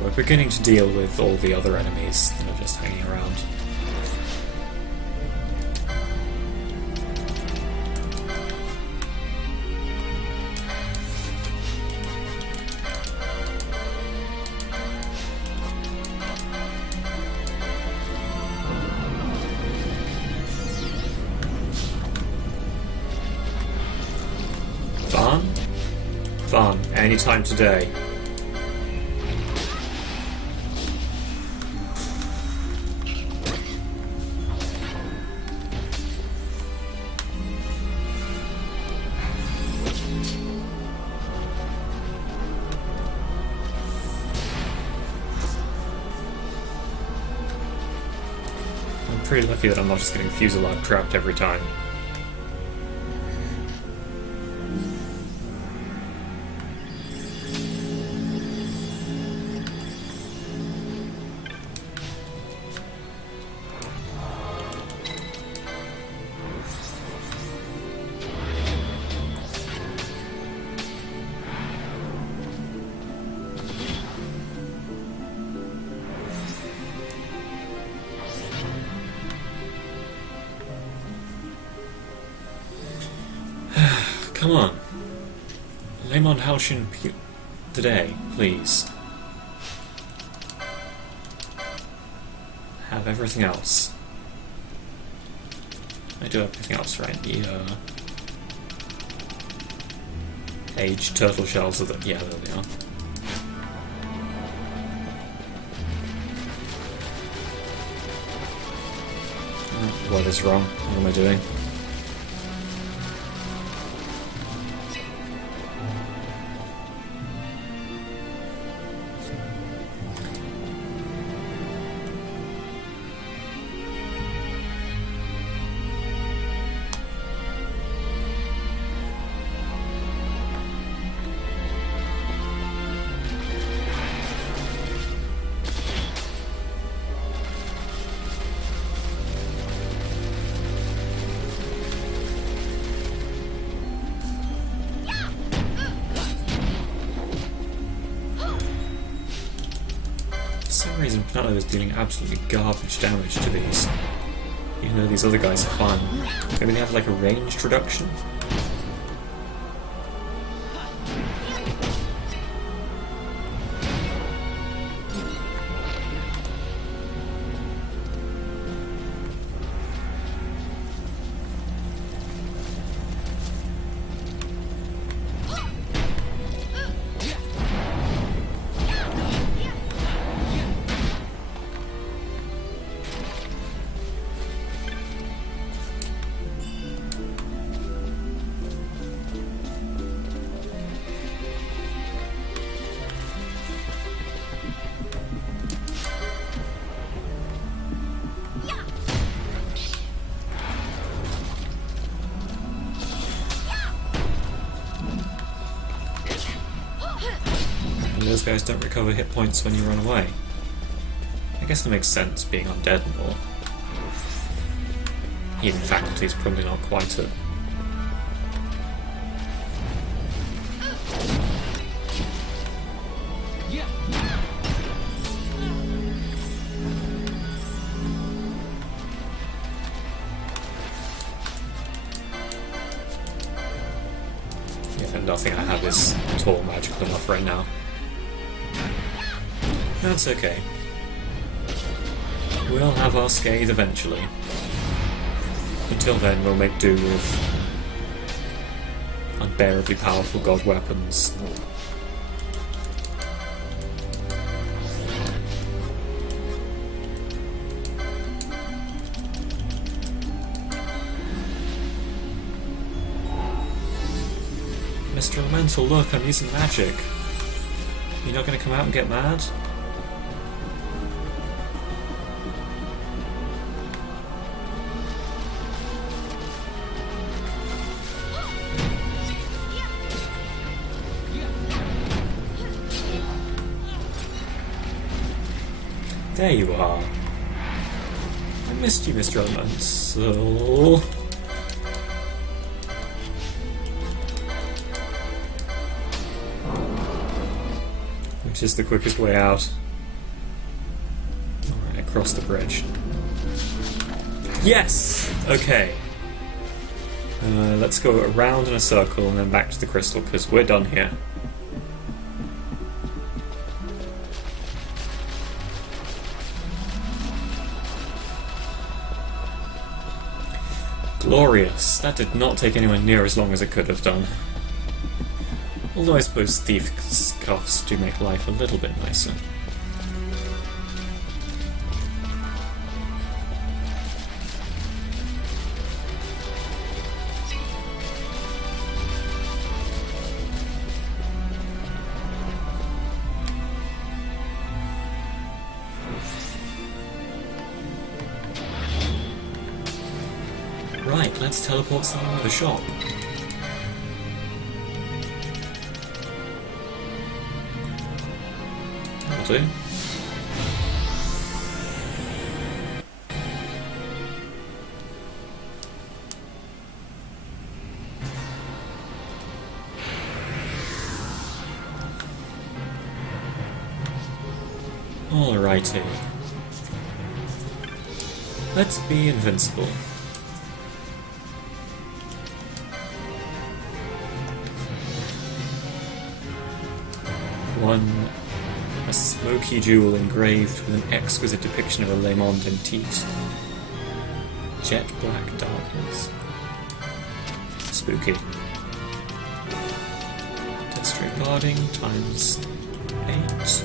We're beginning to deal with all the other enemies that are just hanging around. Fun? Fun. Anytime today. pretty lucky that I'm not just getting fuselage trapped every time. Come on. Lemon Halshin today, please. Have everything else. I do have everything else, right? The aged turtle shells are the... yeah, there they are. What is wrong? What am I doing? For some reason, Pinata is dealing absolutely garbage damage to these. Even though these other guys are fine. Maybe they have like a ranged reduction? Those guys don't recover hit points when you run away. I guess that makes sense, being undead and all. Even faculty's probably not quite it. Yeah, nothing I have is at all magical enough right now. That's okay. We'll have our scathe eventually. Until then, we'll make do with unbearably powerful god weapons. Mr. Elemental, look, I'm using magic. You're not going to come out and get mad? There you are. I missed you, Mr. Elemental. Which is the quickest way out? Alright, across the bridge. Yes! Okay. Let's go around in a circle and then back to the crystal, because we're done here. Glorious. That did not take anywhere near as long as it could have done. Although I suppose thieves' cuffs do make life a little bit nicer. Right, let's teleport somewhere with a shop. That'll do. Alrighty. Let's be invincible. A smoky jewel engraved with an exquisite depiction of a Le Monde in teeth. Jet black darkness. Spooky. Testray guarding times 8.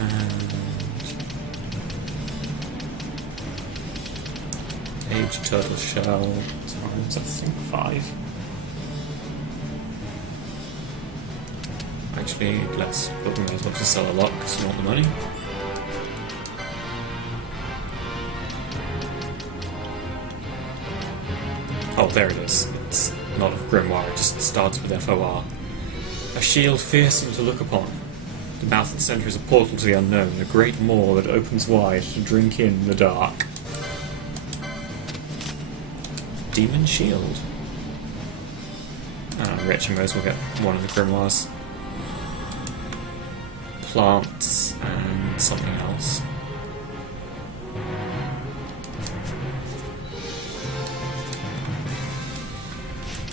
And Age turtle shell times I think 5. Actually, less, but we might as well just sell a lot because we want the money. Oh, there it is. It's not a grimoire, it just starts with FOR. A shield fearsome to look upon. The mouth at the centre is a portal to the unknown, a great maw that opens wide to drink in the dark. Demon shield. Rich, I may as well get one of the grimoires. Plants and something else.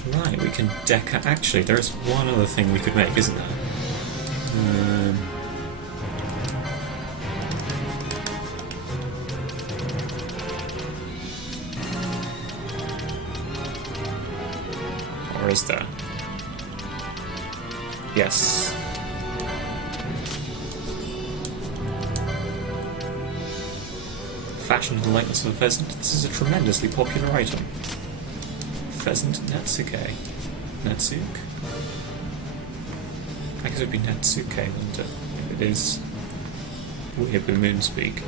Right, we can actually, there's one other thing we could make, isn't there? Or is there? Yes. Fashioned in the likeness of a pheasant, this is a tremendously popular item. Pheasant Netsuke. Netsuke? I guess it would be Netsuke, wouldn't it? If it is Weeaboo Moonspeak.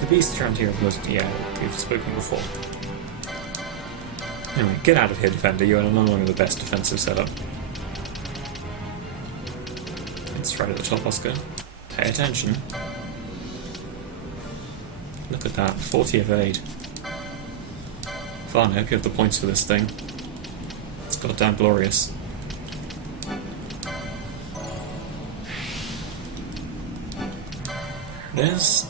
The beasts around here are most, yeah, we've spoken before. Anyway, get out of here, Defender, you are no longer the best defensive setup. It's right at the top, Oscar. Pay attention. Look at that, 40 evade. Fun, I hope you have the points for this thing. It's goddamn glorious. There it is.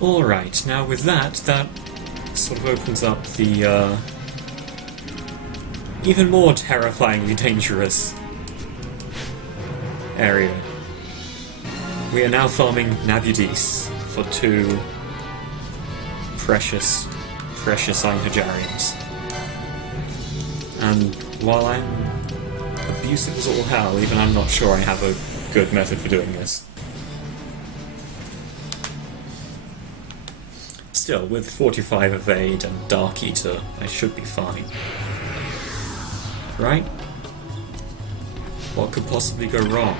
Alright, now with that sort of opens up the, even more terrifyingly dangerous area. We are now farming Nabudis for 2 precious Einhajarians. And while I'm abusive as all hell, even I'm not sure I have a good method for doing this. Still, with 45 evade and Dark Eater, I should be fine. Right? What could possibly go wrong?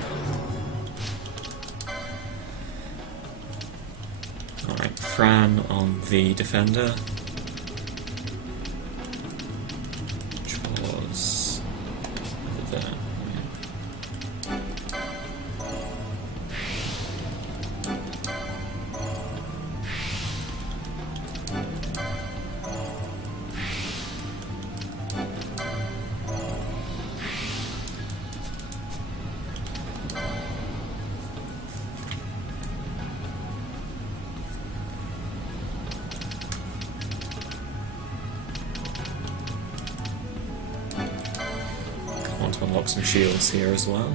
Alright, Fran on the Defender. Which was over there. To unlock some shields here as well.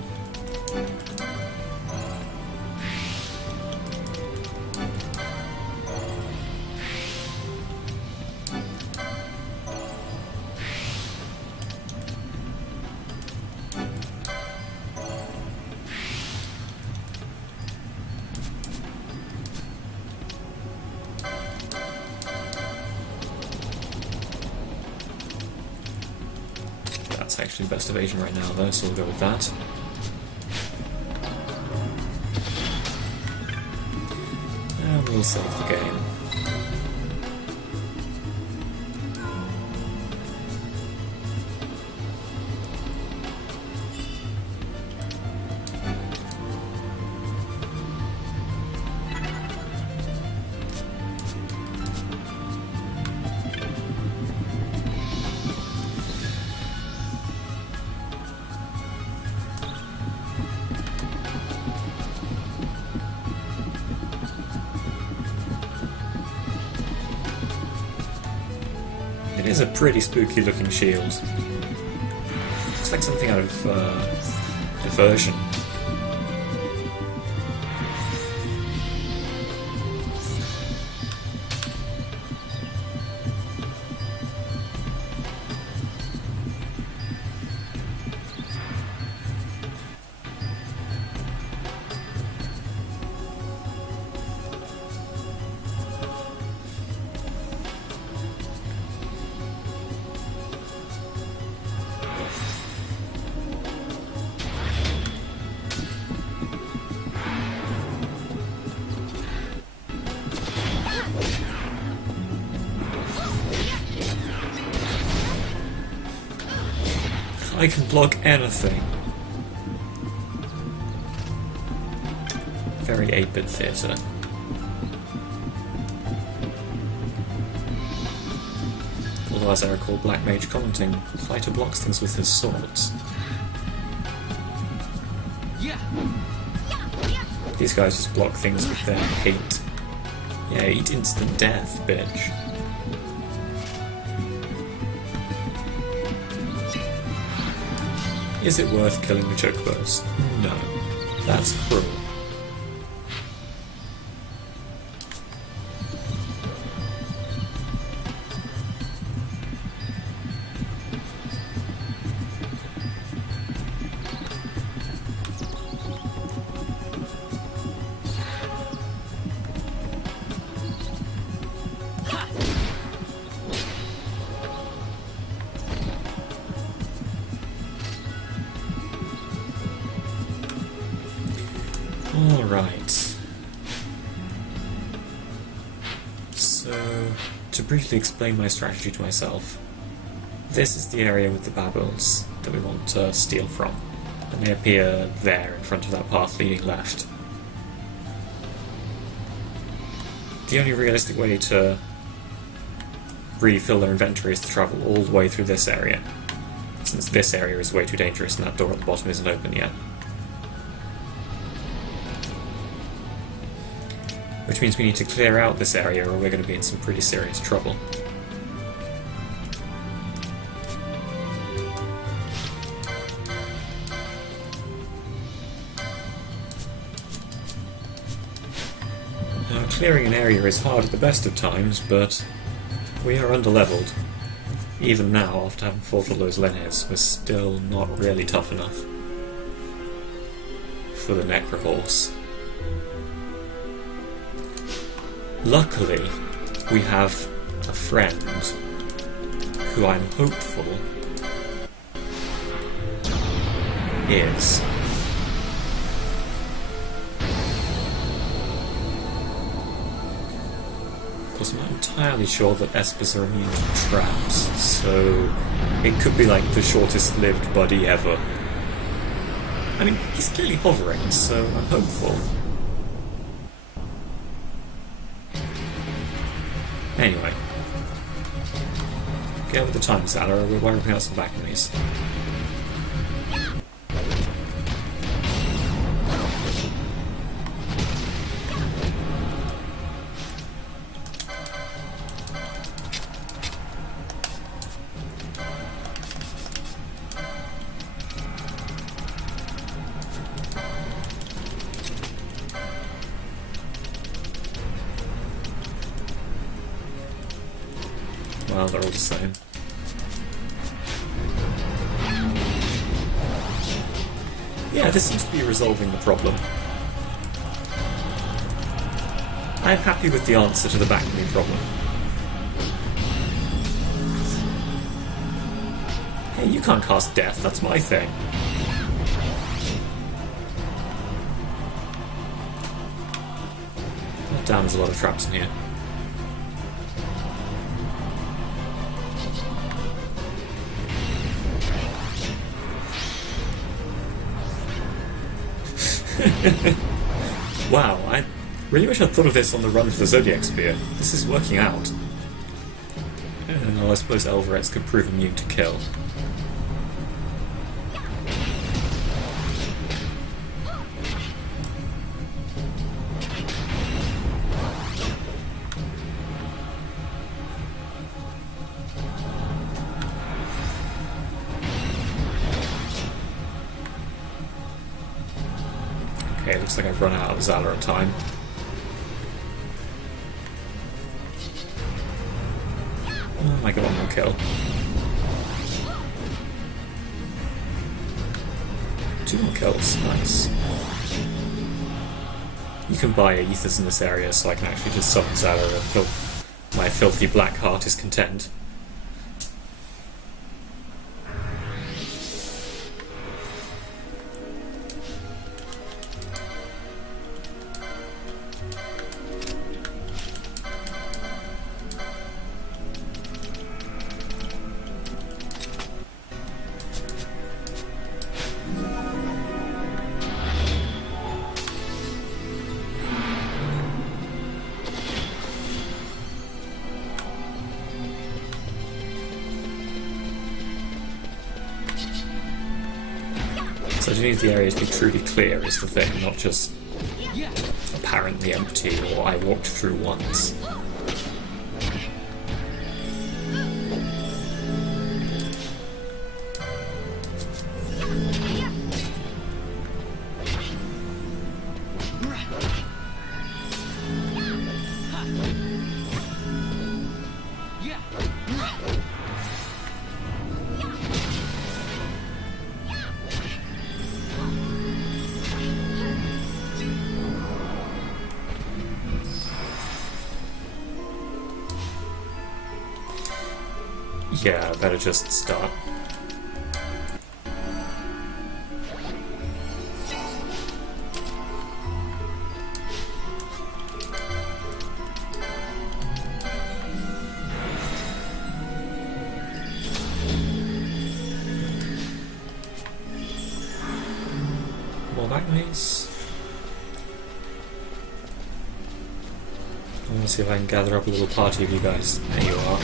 That's actually the best evasion right now, though, so we'll go with that. And we'll save the game. It is a pretty spooky looking shield. Looks like something out of Diversion. I can block anything. Very 8-bit theatre. Although, as I recall, Black Mage commenting, fighter blocks things with his swords. These guys just block things with their hate. Yeah, eat instant death, bitch. Is it worth killing the chocobos? No. That's cruel. Alright. So, to briefly explain my strategy to myself, this is the area with the babuls that we want to steal from, and they appear there in front of that path leading left. The only realistic way to refill their inventory is to travel all the way through this area, since this area is way too dangerous and that door at the bottom isn't open yet. Which means we need to clear out this area or we're going to be in some pretty serious trouble. Now, clearing an area is hard at the best of times, but we are underleveled. Even now, after having fought all those Lennies, we're still not really tough enough for the Necro Horse. Luckily, we have a friend who I'm hopeful is of course, I'm not entirely sure that Espers are immune to traps, so it could be like the shortest lived buddy ever. I mean, he's clearly hovering, so I'm hopeful. Anyway, get with the time, Salar, we're wiping out some back enemies. Well, they're all the same. Yeah, this seems to be resolving the problem. I'm happy with the answer to the backme problem. Hey, you can't cast death, that's my thing. Oh, damn, there's a lot of traps in here. Wow, I really wish I'd thought of this on the run for the Zodiac Spear. This is working out. Well, I suppose Elverets could prove immune to kill. Okay, looks like I've run out of Zalora time. Oh, I got one more kill. 2 more kills, nice. You can buy Aethers in this area, so I can actually just summon Zalora until my filthy black heart is content. So I do need the area to be truly clear is the thing, not just apparently empty or I walked through once. Yeah, better just start. More back ways. I want to see if I can gather up a little party of you guys. There you are.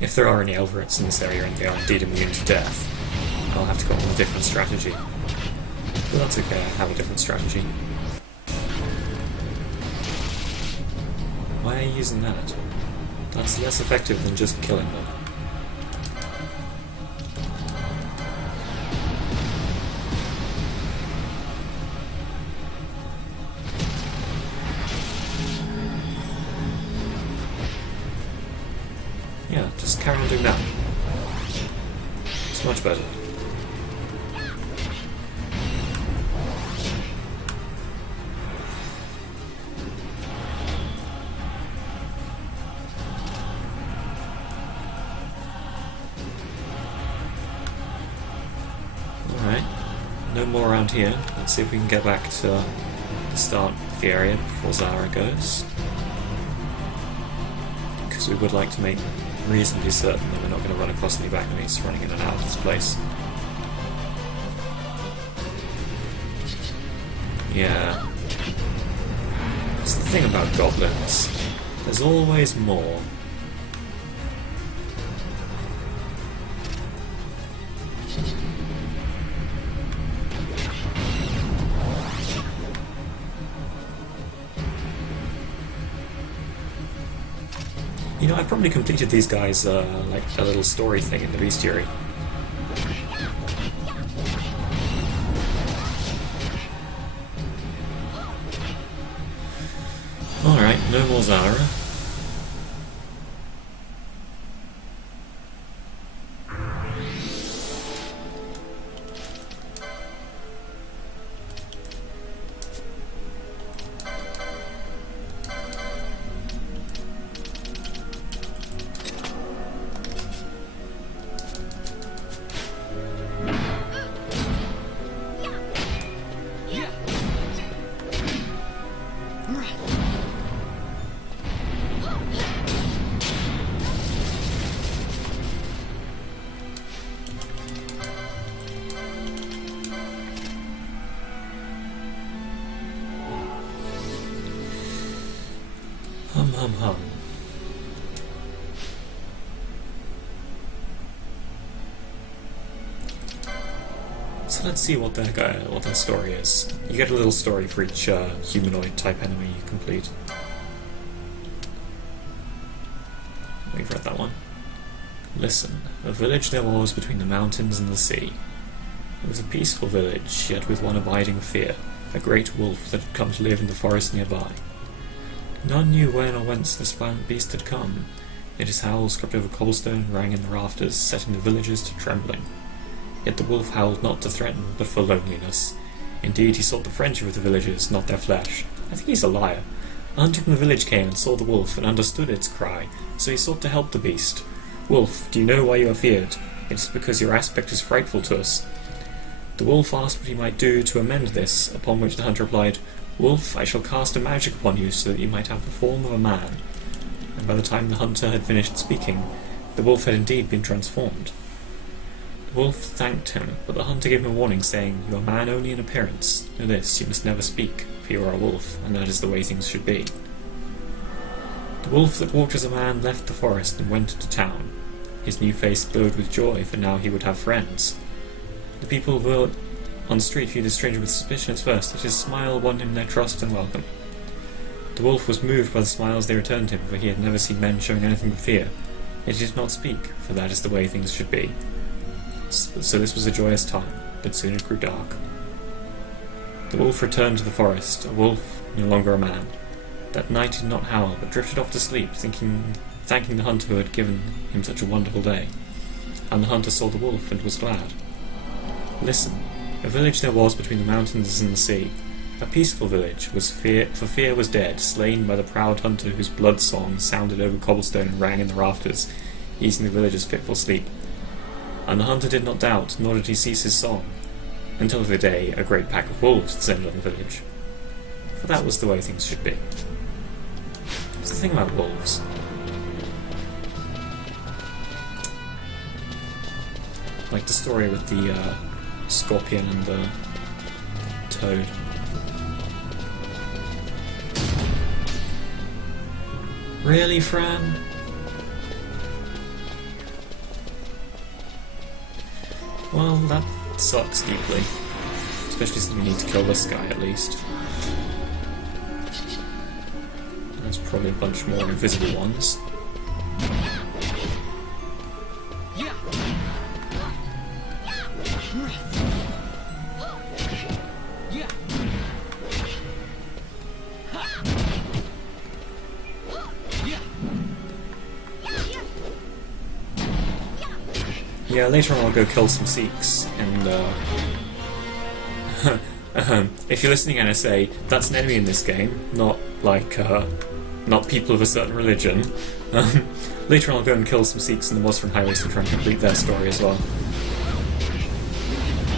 If there are any Elverets in this area and they are indeed immune to death, I'll have to go on with a different strategy. But that's okay, I have a different strategy. Why are you using that? That's less effective than just killing them. Yeah, just carry on doing that. It's much better. Alright, no more around here. Let's see if we can get back to the start of the area before Zara goes. Because we would like to make reasonably certain that we're not going to run across any backmates running in and out of this place. Yeah. That's the thing about goblins. There's always more. You know, I've probably completed these guys like a little story thing in the bestiary. no more Zara. Hum. So let's see what their story is. You get a little story for each humanoid type enemy you complete. We've read that one. Listen, a village there was between the mountains and the sea. It was a peaceful village, yet with one abiding fear, a great wolf that had come to live in the forest nearby. None knew when or whence this violent beast had come, yet his howls crept over cobblestone and rang in the rafters, setting the villagers to trembling. Yet the wolf howled not to threaten, but for loneliness. Indeed, he sought the friendship of the villagers, not their flesh. I think he's a liar. A hunter from the village came and saw the wolf and understood its cry, so he sought to help the beast. Wolf, do you know why you are feared? It is because your aspect is frightful to us. The wolf asked what he might do to amend this, upon which the hunter replied, Wolf, I shall cast a magic upon you so that you might have the form of a man. And by the time the hunter had finished speaking, the wolf had indeed been transformed. The wolf thanked him, but the hunter gave him a warning, saying, You are man only in appearance. Know this, you must never speak, for you are a wolf, and that is the way things should be. The wolf that walked as a man left the forest and went to town. His new face glowed with joy, for now he would have friends. The people were on the street viewed the stranger with suspicion at first, but his smile won him their trust and welcome. The wolf was moved by the smiles they returned him, for he had never seen men showing anything but fear. Yet he did not speak, for that is the way things should be. So this was a joyous time, but soon it grew dark. The wolf returned to the forest, a wolf, no longer a man. That night he did not howl, but drifted off to sleep, thanking the hunter who had given him such a wonderful day. And the hunter saw the wolf and was glad. Listen. A village there was between the mountains and the sea. A peaceful village, for fear was dead, slain by the proud hunter whose blood song sounded over cobblestone and rang in the rafters, easing the villagers' fitful sleep. And the hunter did not doubt, nor did he cease his song, until the day a great pack of wolves descended on the village. For that was the way things should be. It's the thing about wolves. Like the story with the scorpion and the toad. Really, Fran? Well, that sucks deeply. Especially since we need to kill this guy at least. There's probably a bunch more invisible ones. Yeah, later on I'll go kill some Sikhs, and if you're listening NSA, that's an enemy in this game, not like, not people of a certain religion. Later on I'll go and kill some Sikhs in the Muslim highways to try and complete their story as well.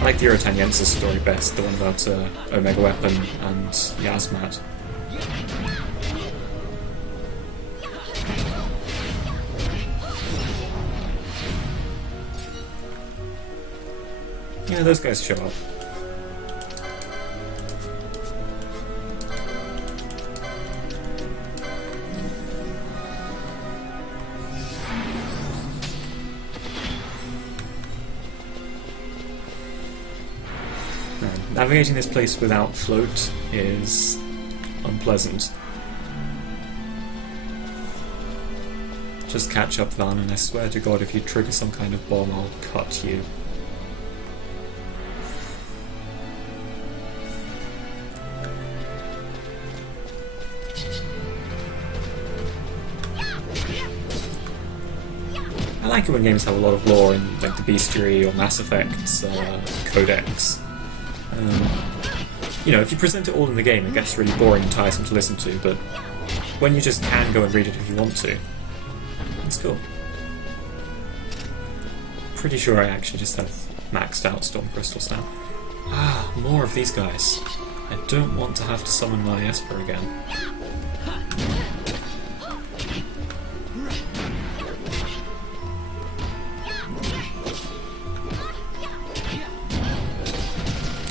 I like the Eurotanyensis story best, the one about Omega Weapon and Yasmat. Yeah, those guys show up. Navigating this place without float is unpleasant. Just catch up, Van, and I swear to God if you trigger some kind of bomb, I'll cut you. I like it when games have a lot of lore in like the Bestiary or Mass Effect's codex. You know, if you present it all in the game, it gets really boring and tiresome to listen to, but when you just can go and read it if you want to, it's cool. Pretty sure I actually just have maxed out Storm Crystals now. Ah, more of these guys. I don't want to have to summon my Esper again.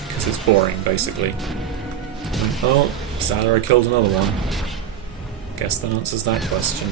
Because it's boring, basically. Oh, Salara killed another one. Guess that answers that question.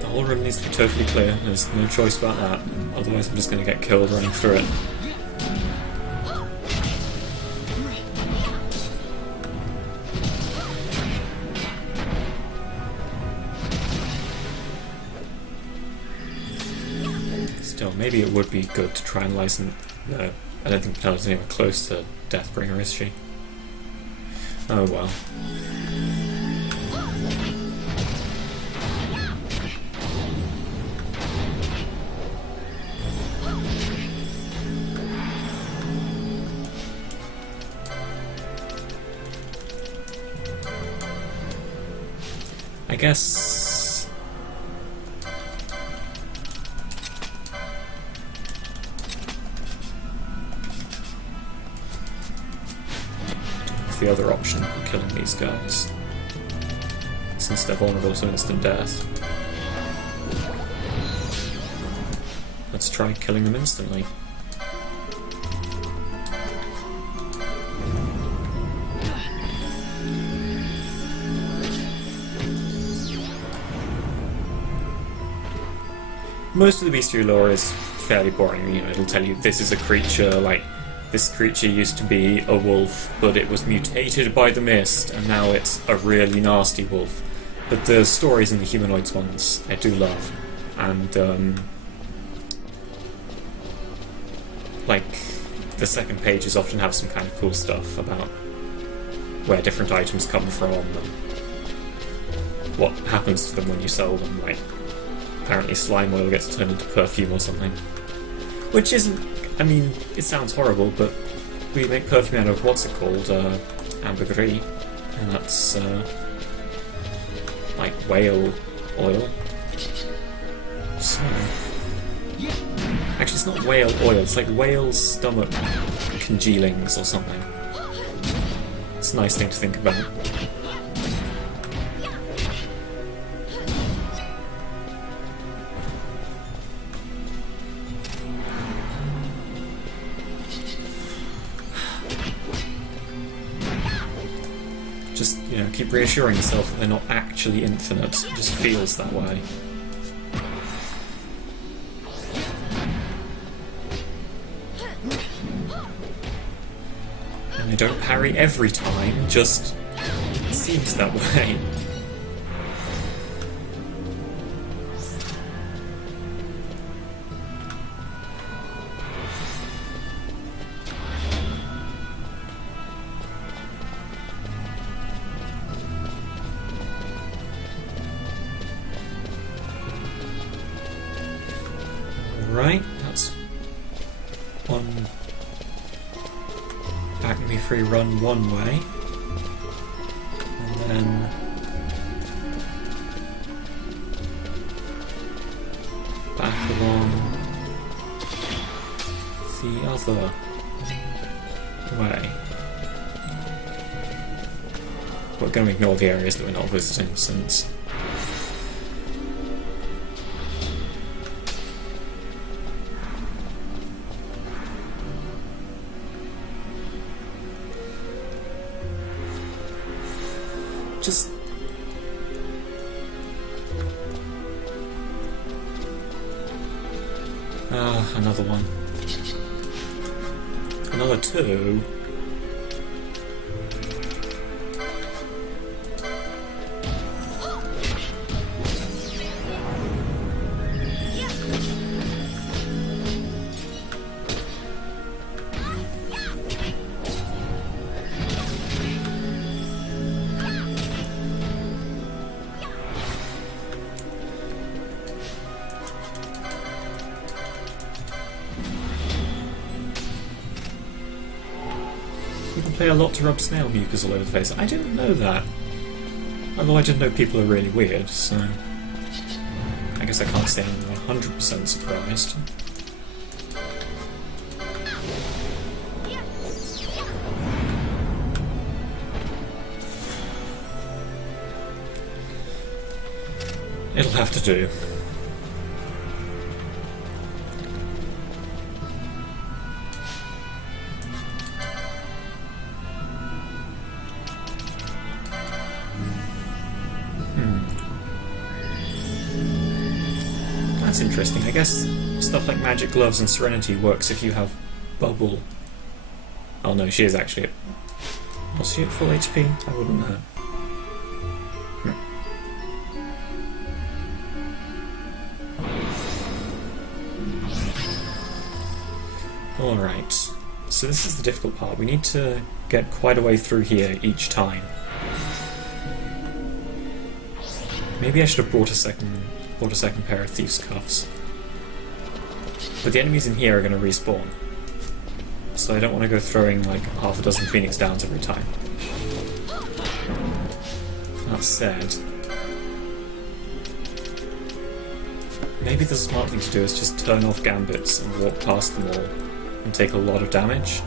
The whole room needs to be totally clear, there's no choice about that, otherwise I'm just going to get killed running through it. Still, maybe it would be good to try and license... No, I don't think Penelope's anywhere close to Deathbringer, is she? Oh well. I guess... What's the other option for killing these guys? Since they're vulnerable to instant death. Let's try killing them instantly. Most of the bestiary lore is fairly boring, you know, it'll tell you this is a creature, like, this creature used to be a wolf, but it was mutated by the mist, and now it's a really nasty wolf. But the stories in the humanoids ones, I do love. And, like, the second pages often have some kind of cool stuff about where different items come from, and what happens to them when you sell them, like, apparently slime oil gets turned into perfume or something. Which isn't... I mean, it sounds horrible, but we make perfume out of, what's it called? Ambergris. And that's, like, whale oil. So... Actually, it's not whale oil, it's like whale stomach congealings or something. It's a nice thing to think about. Just, you know, keep reassuring yourself that they're not actually infinite. It just feels that way. And they don't parry every time, just it seems that way. Right, that's one back me free run one way, and then back along the other way. We're going to ignore the areas that we're not visiting since Ah, another one. Another two. You can play a lot to rub snail mucus all over the face. I didn't know that. Although I didn't know people are really weird, so I guess I can't say I'm 100% surprised. It'll have to do. That's interesting. I guess stuff like Magic Gloves and Serenity works if you have Bubble. Oh no, she is actually at... Was she at full HP? I wouldn't know. Alright, so this is the difficult part. We need to get quite a way through here each time. Maybe I should have brought a second pair of Thief's Cuffs. But the enemies in here are going to respawn. So I don't want to go throwing like half a dozen Phoenix Downs every time. That said, maybe the smart thing to do is just turn off Gambits and walk past them all and take a lot of damage.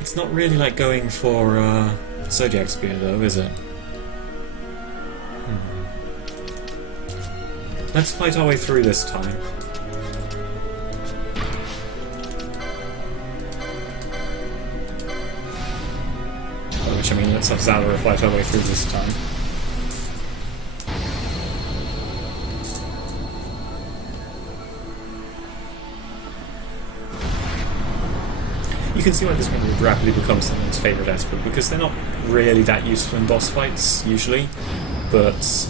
It's not really like going for Zodiac Spear though, is it? Let's fight our way through this time. By which I mean let's have Zalora fight our way through this time. You can see why this one would rapidly become someone's favourite expert, because they're not really that useful in boss fights, usually, but...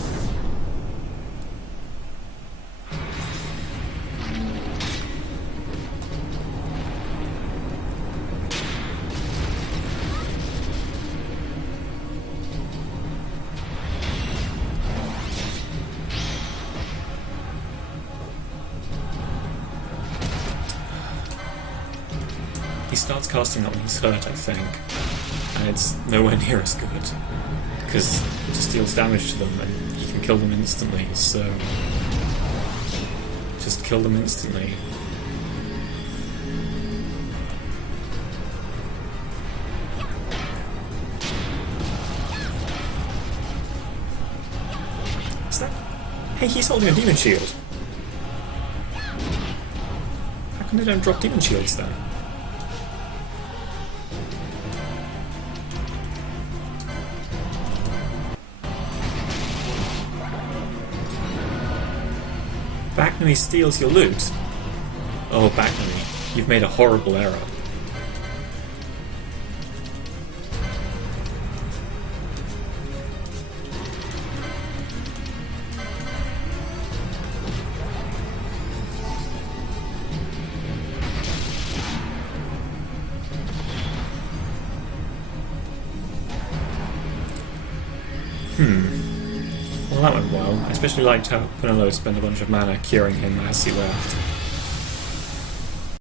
He starts casting that when he's hurt, I think, and it's nowhere near as good, because it just deals damage to them and you can kill them instantly, so just kill them instantly. Is that... Hey, he's holding a demon shield! How come they don't drop demon shields then? Backnemy steals your loot. Oh, Backnemy, you've made a horrible error. Well, that went well. I especially liked how Penelo spent a bunch of mana curing him as he left.